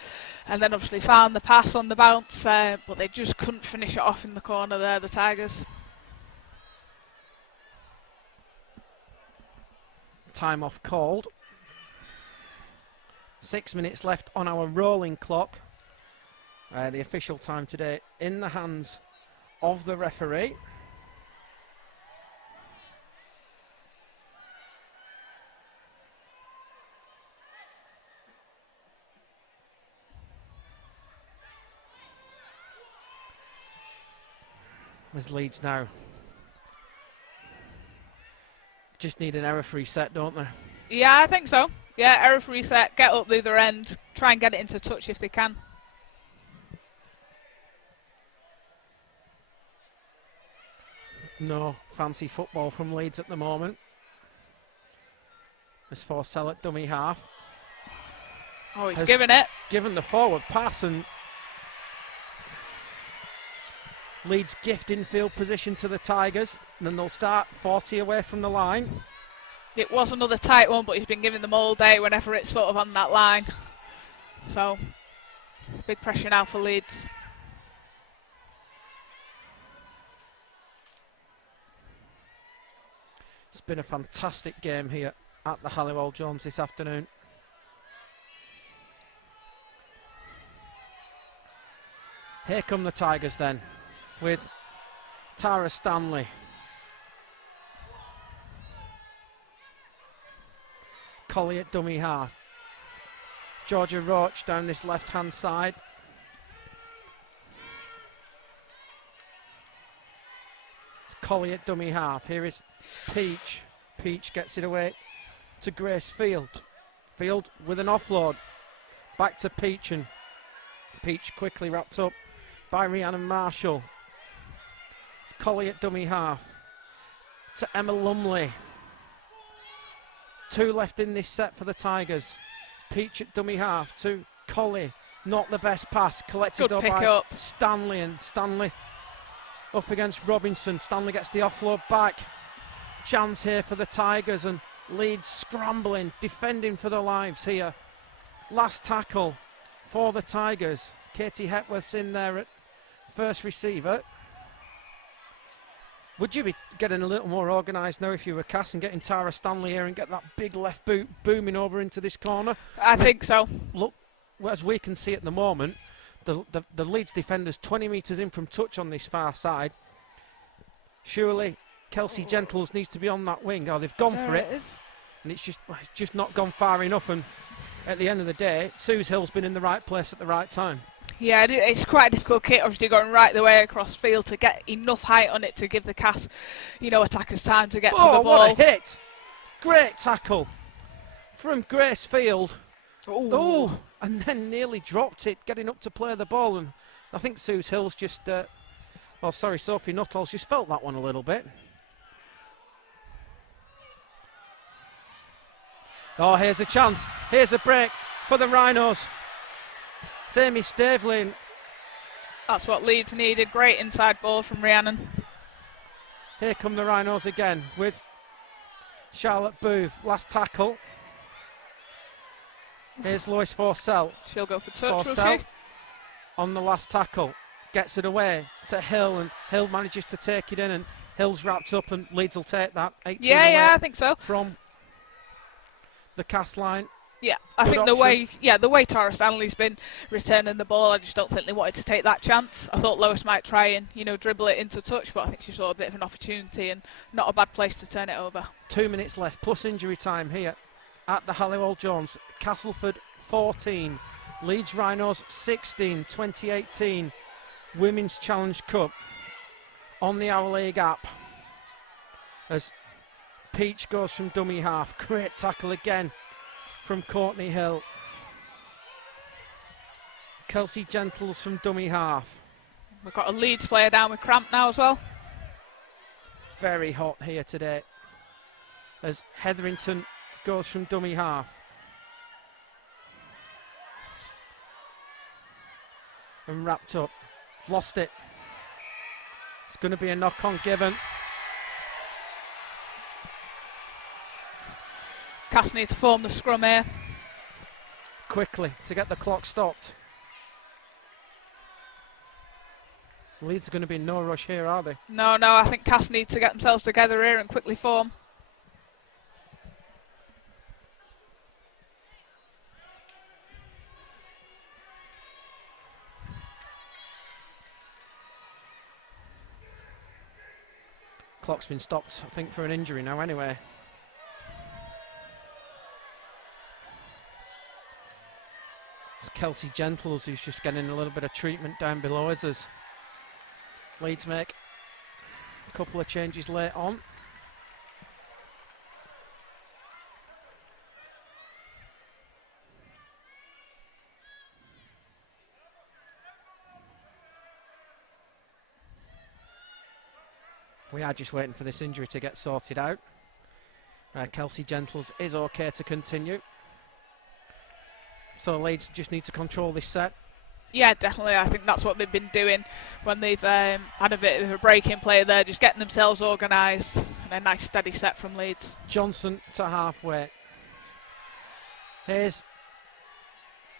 and then obviously found the pass on the bounce, but they just couldn't finish it off in the corner there, the Tigers. Time off called. 6 minutes left on our rolling clock. The official time today in the hands of the referee. As Leeds now just need an error-free set, don't they? Yeah, I think so. Yeah, error-free set, get up the other end, try and get it into touch if they can. No fancy football from Leeds at the moment. As Forsell at dummy half. Oh, he's given it. Given the forward pass, and Leeds gift infield position to the Tigers, and then they'll start 40 away from the line. It was another tight one, but he's been giving them all day whenever it's sort of on that line. So, big pressure now for Leeds. It's been a fantastic game here at the Halliwell Jones this afternoon. Here come the Tigers then, with Tara Stanley. Colley at dummy half. Georgia Roach down this left-hand side. It's Colley at dummy half. Here is Peach. Peach gets it away to Grace Field. Field with an offload. Back to Peach, and Peach quickly wrapped up by Rhiannon Marshall. It's Colley at dummy half. To Emma Lumley. 2 left in this set for the Tigers. Peach at dummy half to Colley. Not the best pass. Collected Good by pick up. Stanley, and Stanley up against Robinson. Stanley gets the offload back. Chance here for the Tigers, and Leeds scrambling, defending for their lives here. Last tackle for the Tigers. Katie Hepworth's in there at first receiver. Would you be getting a little more organised now if you were Cass and getting Tara Stanley here and get that big left boot booming over into this corner? I think so. Look, as we can see at the moment, the Leeds defenders 20 metres in from touch on this far side. Surely Kelsey Gentles needs to be on that wing. Oh, they've gone for it. Is. And it's just not gone far enough, and at the end of the day, Suze Hill's been in the right place at the right time. Yeah, it's quite a difficult kit, obviously going right the way across field to get enough height on it to give the Cass, attackers time to get to the ball. What a hit! Great tackle from Grace Field. Oh, and then nearly dropped it, getting up to play the ball. And I think Suze Hill's just, Sophie Nuttall's just felt that one a little bit. Oh, here's a chance. Here's a break for the Rhinos. It's Amy Staveley. That's what Leeds needed. Great inside ball from Rhiannon. Here come the Rhinos again with Charlotte Booth. Last tackle. Here's Lois Forsell. She'll go for touch, will Forsell she? On the last tackle. Gets it away to Hill, and Hill manages to take it in, and Hill's wrapped up, and Leeds will take that. Yeah, I think so. From the cast line. Yeah, I think the way Tara Stanley's been returning the ball, I just don't think they wanted to take that chance. I thought Lois might try and, dribble it into touch, but I think she saw a bit of an opportunity and not a bad place to turn it over. 2 minutes left, plus injury time here at the Halliwell Jones. Castleford 14, Leeds Rhinos 16, 2018 Women's Challenge Cup on the Our League app. As Peach goes from dummy half. Great tackle again from Courtney Hill. Kelsey Gentles from dummy half. We've got a Leeds player down with cramp now as well. Very hot here today as Hetherington goes from dummy half. And wrapped up. Lost it. It's going to be a knock on given. Cass need to form the scrum here. Quickly to get the clock stopped. Leeds are going to be in no rush here, are they? No, I think Cass need to get themselves together here and quickly form. Clock's been stopped, I think, for an injury now anyway. It's Kelsey Gentles who's just getting a little bit of treatment down below us as Leeds make a couple of changes late on. We are just waiting for this injury to get sorted out. Kelsey Gentles is okay to continue. So Leeds just need to control this set. Yeah, definitely. I think that's what they've been doing when they've had a bit of a break in play there, just getting themselves organised, and a nice steady set from Leeds. Johnson to halfway. Here's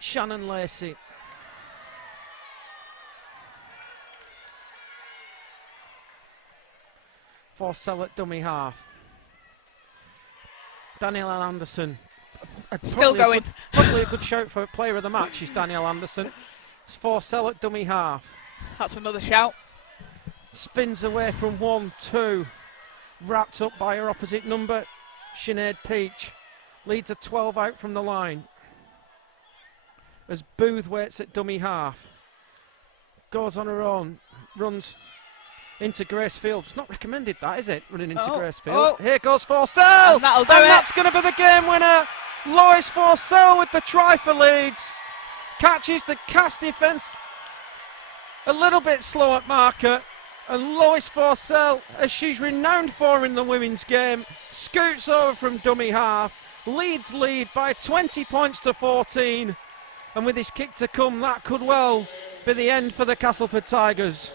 Shannon Lacey. Forsell at dummy half. Danielle Anderson. Still going. Probably a good shout for player of the match is Danielle Anderson. It's Forsell at dummy half. That's another shout. Spins away from 1-2. Wrapped up by her opposite number, Sinead Peach. Leads a 12 out from the line. As Booth waits at dummy half. Goes on her own. Runs into Grace Field. It's not recommended that, is it? Running into Grace Field. Here goes Forsell! And that'll do it. That's going to be the game winner. Lois Forsell with the try for Leeds. Catches the Cass defence a little bit slow at marker. And Lois Forsell, as she's renowned for in the women's game, scoots over from dummy half. Leeds lead by 20 points to 14. And with this kick to come, that could well be the end for the Castleford Tigers.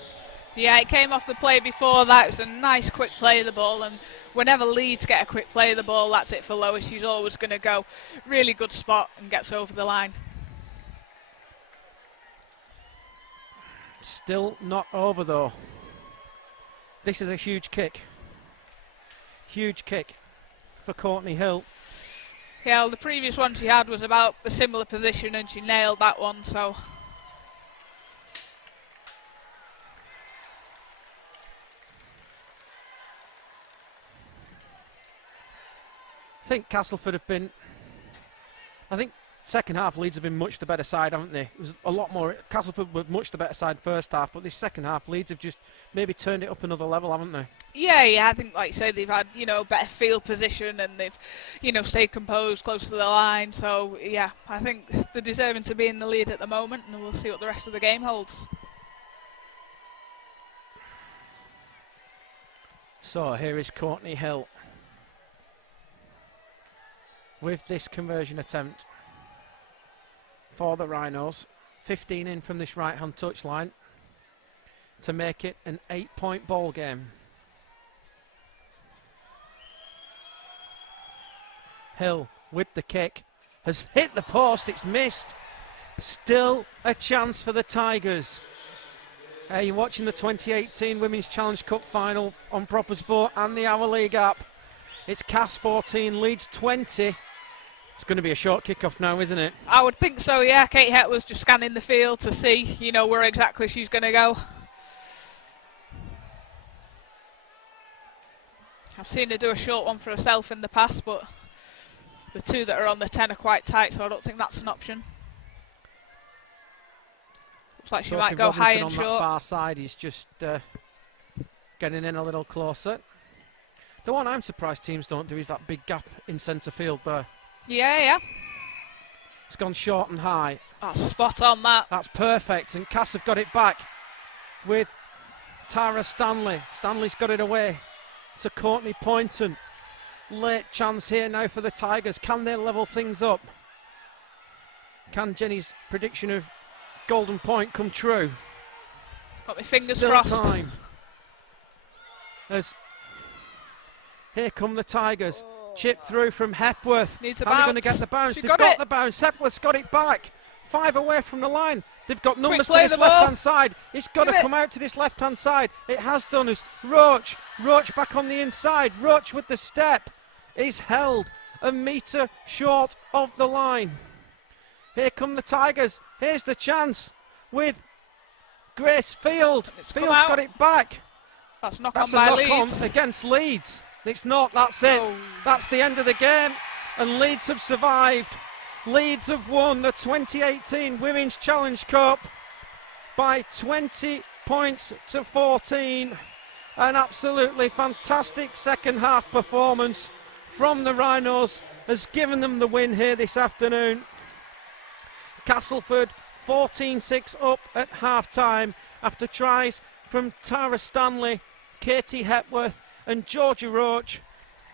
Yeah, it came off the play before that. It was a nice quick play of the ball, and whenever Leeds get a quick play of the ball, that's it for Lois. She's always going to go really good spot and gets over the line. Still not over though. This is a huge kick. Huge kick for Courtney Hill. Yeah, well, the previous one she had was about a similar position and she nailed that one, so... I think Castleford have been, second half, Leeds have been much the better side, haven't they? It was a lot more. Castleford were much the better side first half, but this second half, Leeds have just maybe turned it up another level, haven't they? Yeah, I think, like you say, they've had, better field position and they've, stayed composed close to the line. So, yeah, I think they're deserving to be in the lead at the moment, and we'll see what the rest of the game holds. So, here is Courtney Hill with this conversion attempt for the Rhinos. 15 in from this right-hand touchline to make it an 8-point ball game. Hill with the kick has hit the post, it's missed. Still a chance for the Tigers. You're watching the 2018 Women's Challenge Cup final on Proper Sport and the Hour League app. It's Cass 14, Leeds 20. It's going to be a short kick-off now, isn't it? I would think so, yeah. Kate Het was just scanning the field to see, where exactly she's going to go. I've seen her do a short one for herself in the past, but the two that are on the 10 are quite tight, so I don't think that's an option. Looks like she might go high and short. On that far side, he's just getting in a little closer. The one I'm surprised teams don't do is that big gap in centre field there. Yeah. It's gone short and high. That's spot on, that. That's perfect, and Cass have got it back with Tara Stanley. Stanley's got it away to Courtney Poynton. Late chance here now for the Tigers. Can they level things up? Can Jenny's prediction of golden point come true? Got my fingers Still crossed. Time. As here come the Tigers. Chip through from Hepworth. Needs a Are they bounce. going to get the bounce? They've got the bounce. Hepworth's got it back. 5 away from the line. They've got numbers to this left-hand side. It's got to come out to this left-hand side. It has done as Roach back on the inside. Roach with the step is held a metre short of the line. Here come the Tigers. Here's the chance with Grace Field. Field's got it back. That's knock on by Leeds. That's a knock on against Leeds. It's not, that's it. Oh. That's the end of the game. And Leeds have survived. Leeds have won the 2018 Women's Challenge Cup by 20 points to 14. An absolutely fantastic second half performance from the Rhinos has given them the win here this afternoon. Castleford 14-6 up at half-time after tries from Tara Stanley, Katie Hepworth and Georgia Roach.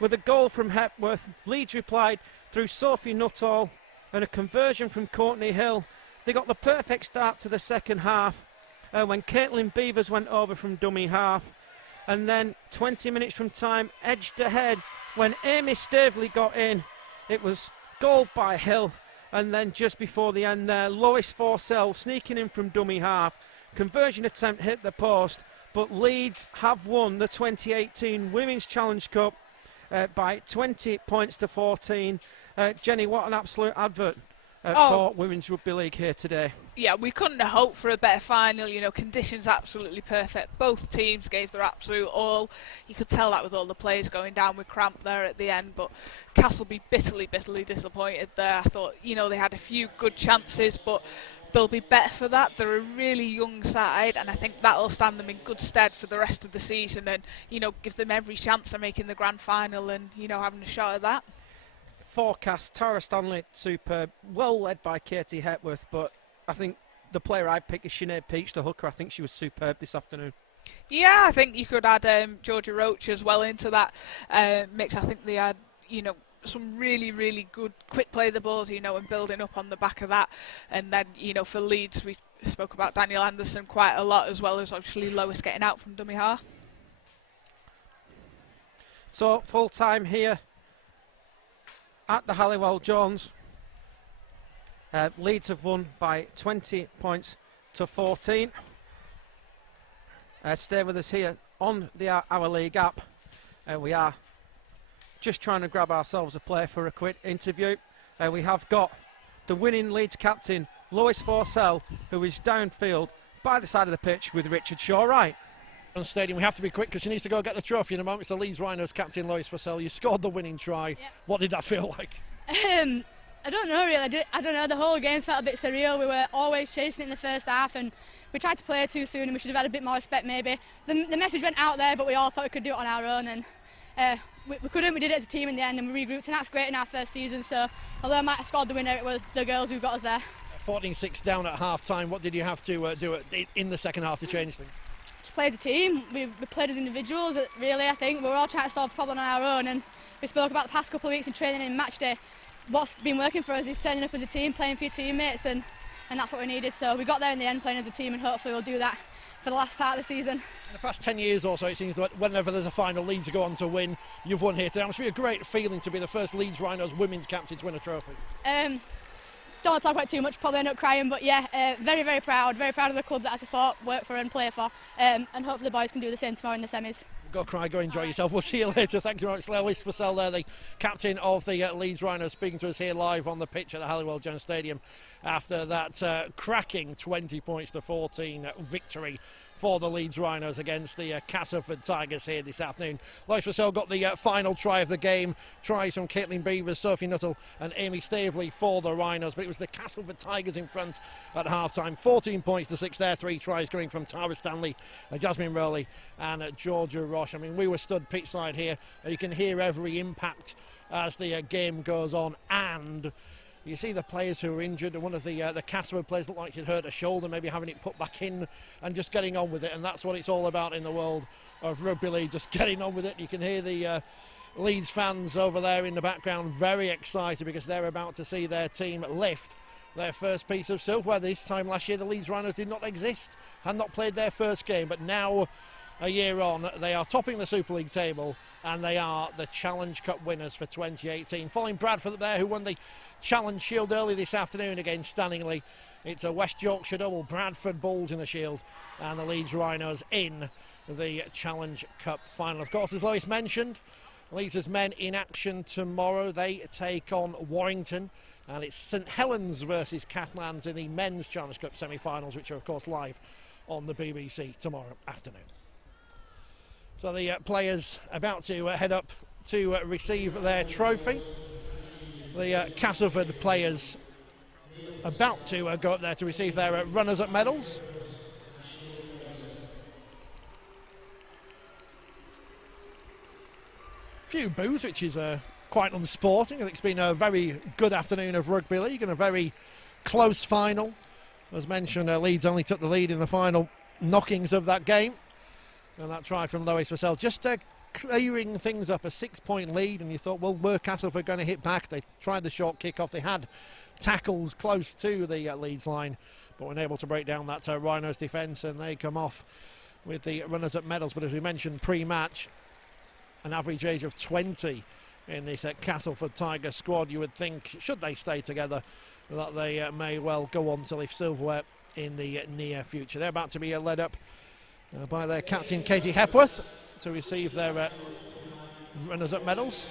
With a goal from Hepworth, Leeds replied through Sophie Nuttall and a conversion from Courtney Hill. They got the perfect start to the second half when Caitlin Beavers went over from dummy half, and then 20 minutes from time edged ahead when Amy Staveley got in. It was goal by Hill, and then just before the end there, Lois Forsell sneaking in from dummy half. Conversion attempt hit the post, but Leeds have won the 2018 Women's Challenge Cup by 20 points to 14. Jenny, what an absolute advert for Women's Rugby League here today. Yeah, we couldn't have hoped for a better final. Conditions absolutely perfect. Both teams gave their absolute all. You could tell that with all the players going down with cramp there at the end, but Castleby bitterly disappointed there. I thought, they had a few good chances, but they'll be better for that. They're a really young side, and I think that'll stand them in good stead for the rest of the season and, give them every chance of making the grand final and, having a shot at that. Forecast, Tara Stanley, superb. Well led by Katie Hepworth, but I think the player I picked is Sinead Peach, the hooker. I think she was superb this afternoon. Yeah, I think you could add Georgia Roach as well into that mix. I think they had, some really good quick play the balls, and building up on the back of that. And then, for Leeds, we spoke about Daniel Anderson quite a lot, as well as obviously Lois getting out from dummy half. So, full time here at the Halliwell Jones. Leeds have won by 20 points to 14. Stay with us here on the Our League app. We are just trying to grab ourselves a player for a quick interview. We have got the winning Leeds captain, Lois Forsell, who is downfield by the side of the pitch with Richard Shaw right. Stadium. We have to be quick because she needs to go get the trophy in a moment. It's the Leeds Rhinos captain, Lois Forsell. You scored the winning try. Yep. What did that feel like? I don't know really. I don't know. The whole game's felt a bit surreal. We were always chasing it in the first half, and we tried to play too soon, and we should have had a bit more respect maybe. The message went out there, but we all thought we could do it on our own, and we couldn't. We did it as a team in the end, and we regrouped, and that's great in our first season. So although I might have scored the winner, it was the girls who got us there. 14-6 down at half-time. What did you have to do in the second half to change things? Just play as a team. We played as individuals, really. I think we were all trying to solve a problem on our own, and we spoke about the past couple of weeks in training and match day. What's been working for us is turning up as a team, playing for your teammates, and that's what we needed. So we got there in the end, playing as a team, and hopefully we'll do that for the last part of the season. In the past 10 years or so, it seems that whenever there's a final, Leeds go on to win. You've won here today. It must be a great feeling to be the first Leeds Rhinos women's captain to win a trophy. Don't want to talk about it too much, probably end up crying, but yeah, very, very proud of the club that I support, work for and play for, and hopefully the boys can do the same tomorrow in the semis. Go cry, go enjoy yourself. We'll see you later. Thank you very much, Lewis Purcell there, the captain of the Leeds Rhinos, speaking to us here live on the pitch at the Halliwell Jones Stadium after that cracking 20-14 victory for the Leeds Rhinos against the Castleford Tigers here this afternoon. Lewis Purcell got the final try of the game. Tries from Caitlin Beavers, Sophie Nuttall and Amy Stavely for the Rhinos, but it was the Castleford Tigers in front at half-time. 14 points to 6 there. 3 tries coming from Tara Stanley, Jasmine Rowley and Georgia Roche. I mean, we were stood pitchside here. You can hear every impact as the game goes on, and you see the players who are injured, and one of the Castleford players looked like she'd hurt her shoulder, maybe having it put back in and just getting on with it, and that's what it's all about in the world of rugby league, just getting on with it. You can hear the Leeds fans over there in the background very excited because they're about to see their team lift their first piece of silverware. This time last year the Leeds Rhinos did not exist, had not played their first game, but now a year on they are topping the Super League table and they are the Challenge Cup winners for 2018, following Bradford there, who won the Challenge Shield early this afternoon against Stanningley. It's a West Yorkshire double, Bradford Bulls in the Shield and the Leeds Rhinos in the Challenge Cup final. Of course, as Lois mentioned, Leeds' men in action tomorrow. They take on Warrington, and it's St Helens versus Catalans in the men's Challenge Cup semi-finals, which are of course live on the BBC tomorrow afternoon. So the players about to head up to receive their trophy. The Castleford players about to go up there to receive their runners-up medals. Few boos, which is quite unsporting. I think it's been a very good afternoon of rugby league and a very close final. As mentioned, Leeds only took the lead in the final knockings of that game. And that try from Lois Purcell, just clearing things up, a 6-point lead, and you thought, well, were Castleford going to hit back? They tried the short kick-off. They had tackles close to the Leeds line, but were unable to break down that Rhinos defence, and they come off with the runners-up medals. But as we mentioned pre-match, an average age of 20 in this Castleford Tiger squad. You would think, should they stay together, that they may well go on to lift silverware in the near future. They're about to be led up by their captain Katie Hepworth to receive their runners-up medals,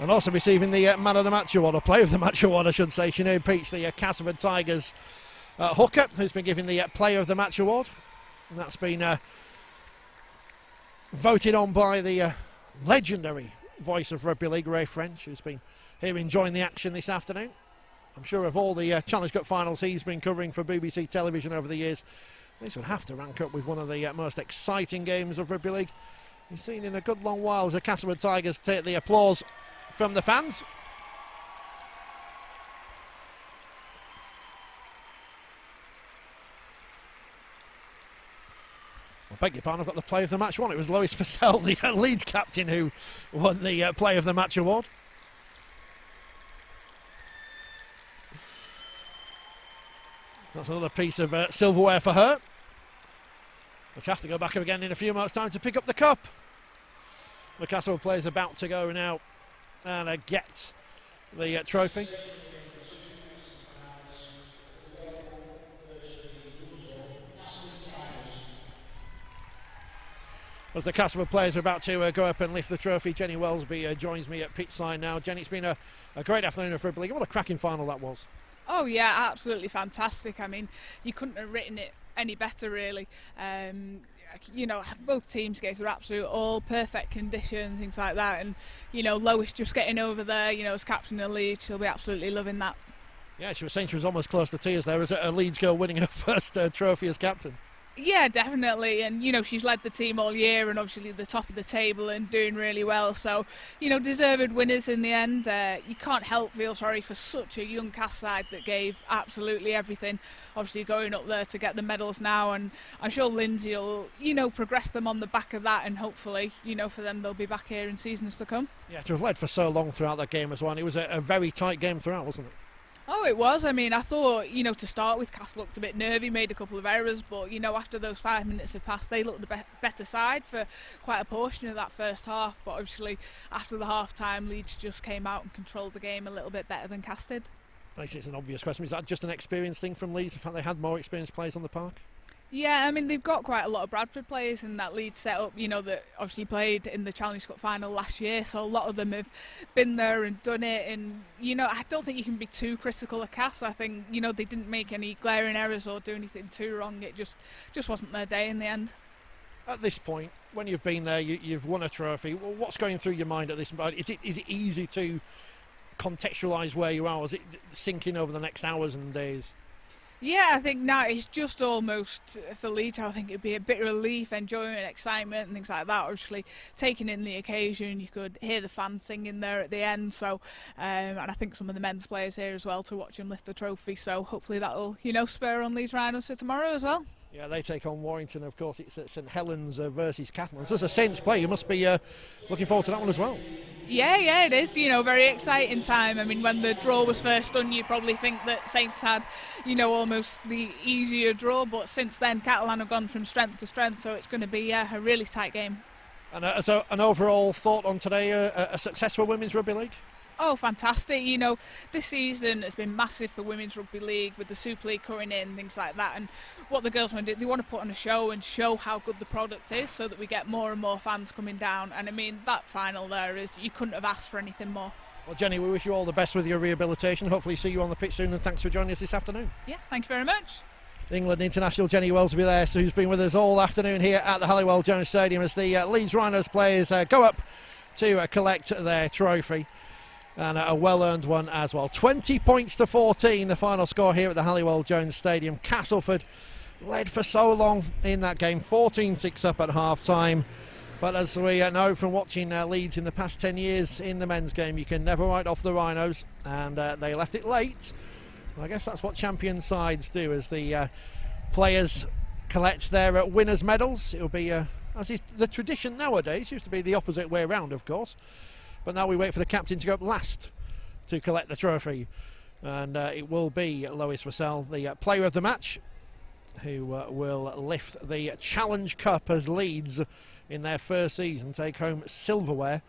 and also receiving the man of the match award, or player of the match award I should say. Sinead Peach, the Castleford Tigers hooker, who's been given the player of the match award, and that's been voted on by the legendary voice of rugby league, Ray French, who's been here enjoying the action this afternoon. I'm sure of all the Challenge Cup finals he's been covering for BBC television over the years, this would have to rank up with one of the most exciting games of rugby league he's seen in a good long while, as the Castleford Tigers take the applause from the fans. I beg your pardon, I've got the player of the match one. It was Lois Purcell, the Leeds captain, who won the player of the match award. That's another piece of silverware for her, which have to go back up again in a few moments' time to pick up the cup. The Castleford players about to go now and get the trophy. As the Castleford players are about to go up and lift the trophy, Jenny Wellesby joins me at pitch side now. Jenny, it's been a great afternoon of rugby league. What a cracking final that was. Oh yeah, absolutely fantastic. I mean, you couldn't have written it any better, really. You know, both teams gave their absolute all, perfect conditions, things like that, and you know, Lois just getting over there, you know, as captain of Leeds, she'll be absolutely loving that. Yeah, she was saying she was almost close to tears there as a Leeds girl winning her first trophy as captain. Yeah, definitely, and you know, she's led the team all year and obviously the top of the table and doing really well, so you know, deserved winners in the end. You can't help feel sorry for such a young cast side that gave absolutely everything, obviously going up there to get the medals now, and I'm sure Lindsay will, you know, progress them on the back of that, and hopefully, you know, for them they'll be back here in seasons to come. Yeah, to have led for so long throughout that game as well, and it was a very tight game throughout, wasn't it? Oh, it was. I mean, I thought, you know, to start with, Cass looked a bit nervy, made a couple of errors, but, you know, after those 5 minutes had passed, they looked the better side for quite a portion of that first half. But obviously, after the half-time, Leeds just came out and controlled the game a little bit better than Cass did. It's an obvious question. Is that just an experience thing from Leeds, the fact they had more experienced players on the park? Yeah, I mean, they've got quite a lot of Bradford players in that Leeds setup, you know, that obviously played in the Challenge Cup final last year, so a lot of them have been there and done it, and, you know, I don't think you can be too critical of Cass. I think, you know, they didn't make any glaring errors or do anything too wrong. It just wasn't their day in the end. At this point, when you've been there, you've won a trophy, well, what's going through your mind at this point? Is it easy to contextualise where you are? Is it sinking over the next hours and days? Yeah, I think now it's just almost, for Leeds, I think it'd be a bit of relief, enjoyment, excitement and things like that. Obviously, taking in the occasion, you could hear the fans singing there at the end. So, and I think some of the men's players here as well to watch them lift the trophy. So hopefully that'll, you know, spur on Leeds Rhinos for tomorrow as well. Yeah, they take on Warrington, of course. It's at St Helens versus Catalans. As a Saints player, you must be looking forward to that one as well. Yeah, it is, you know, very exciting time. I mean, when the draw was first done, you'd probably think that Saints had, you know, almost the easier draw, but since then, Catalan have gone from strength to strength, so it's going to be a really tight game. And so an overall thought on today, a successful Women's Rugby League? Oh, fantastic. You know, this season has been massive for Women's Rugby League with the Super League coming in, things like that. And what the girls want to do, they want to put on a show and show how good the product is so that we get more and more fans coming down. And I mean, that final there is, you couldn't have asked for anything more. Well, Jenny, we wish you all the best with your rehabilitation. Hopefully see you on the pitch soon, and thanks for joining us this afternoon. Yes, thank you very much. England international Jenny Wells will be there, so who's been with us all afternoon here at the Halliwell Jones Stadium as the Leeds Rhinos players go up to collect their trophy. And a well-earned one as well. 20 points to 14, the final score here at the Halliwell Jones Stadium. Castleford led for so long in that game, 14-6 up at half-time. But as we know from watching Leeds in the past 10 years in the men's game, you can never write off the Rhinos, and they left it late. And I guess that's what champion sides do as the players collect their winners' medals. It'll be, as is the tradition nowadays, used to be the opposite way around, of course. But now we wait for the captain to go up last to collect the trophy. And it will be Lois Vassell, the player of the match, who will lift the Challenge Cup as Leeds in their first season take home silverware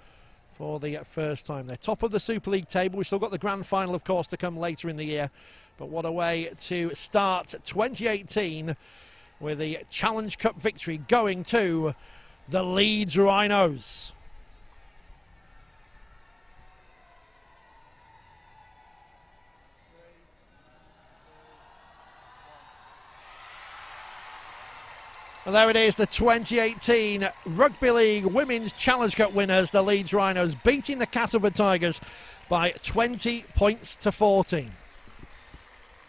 for the first time. They're top of the Super League table. We've still got the grand final, of course, to come later in the year. But what a way to start 2018 with the Challenge Cup victory going to the Leeds Rhinos. And there it is, the 2018 Rugby League Women's Challenge Cup winners, the Leeds Rhinos, beating the Castleford Tigers by 20 points to 14.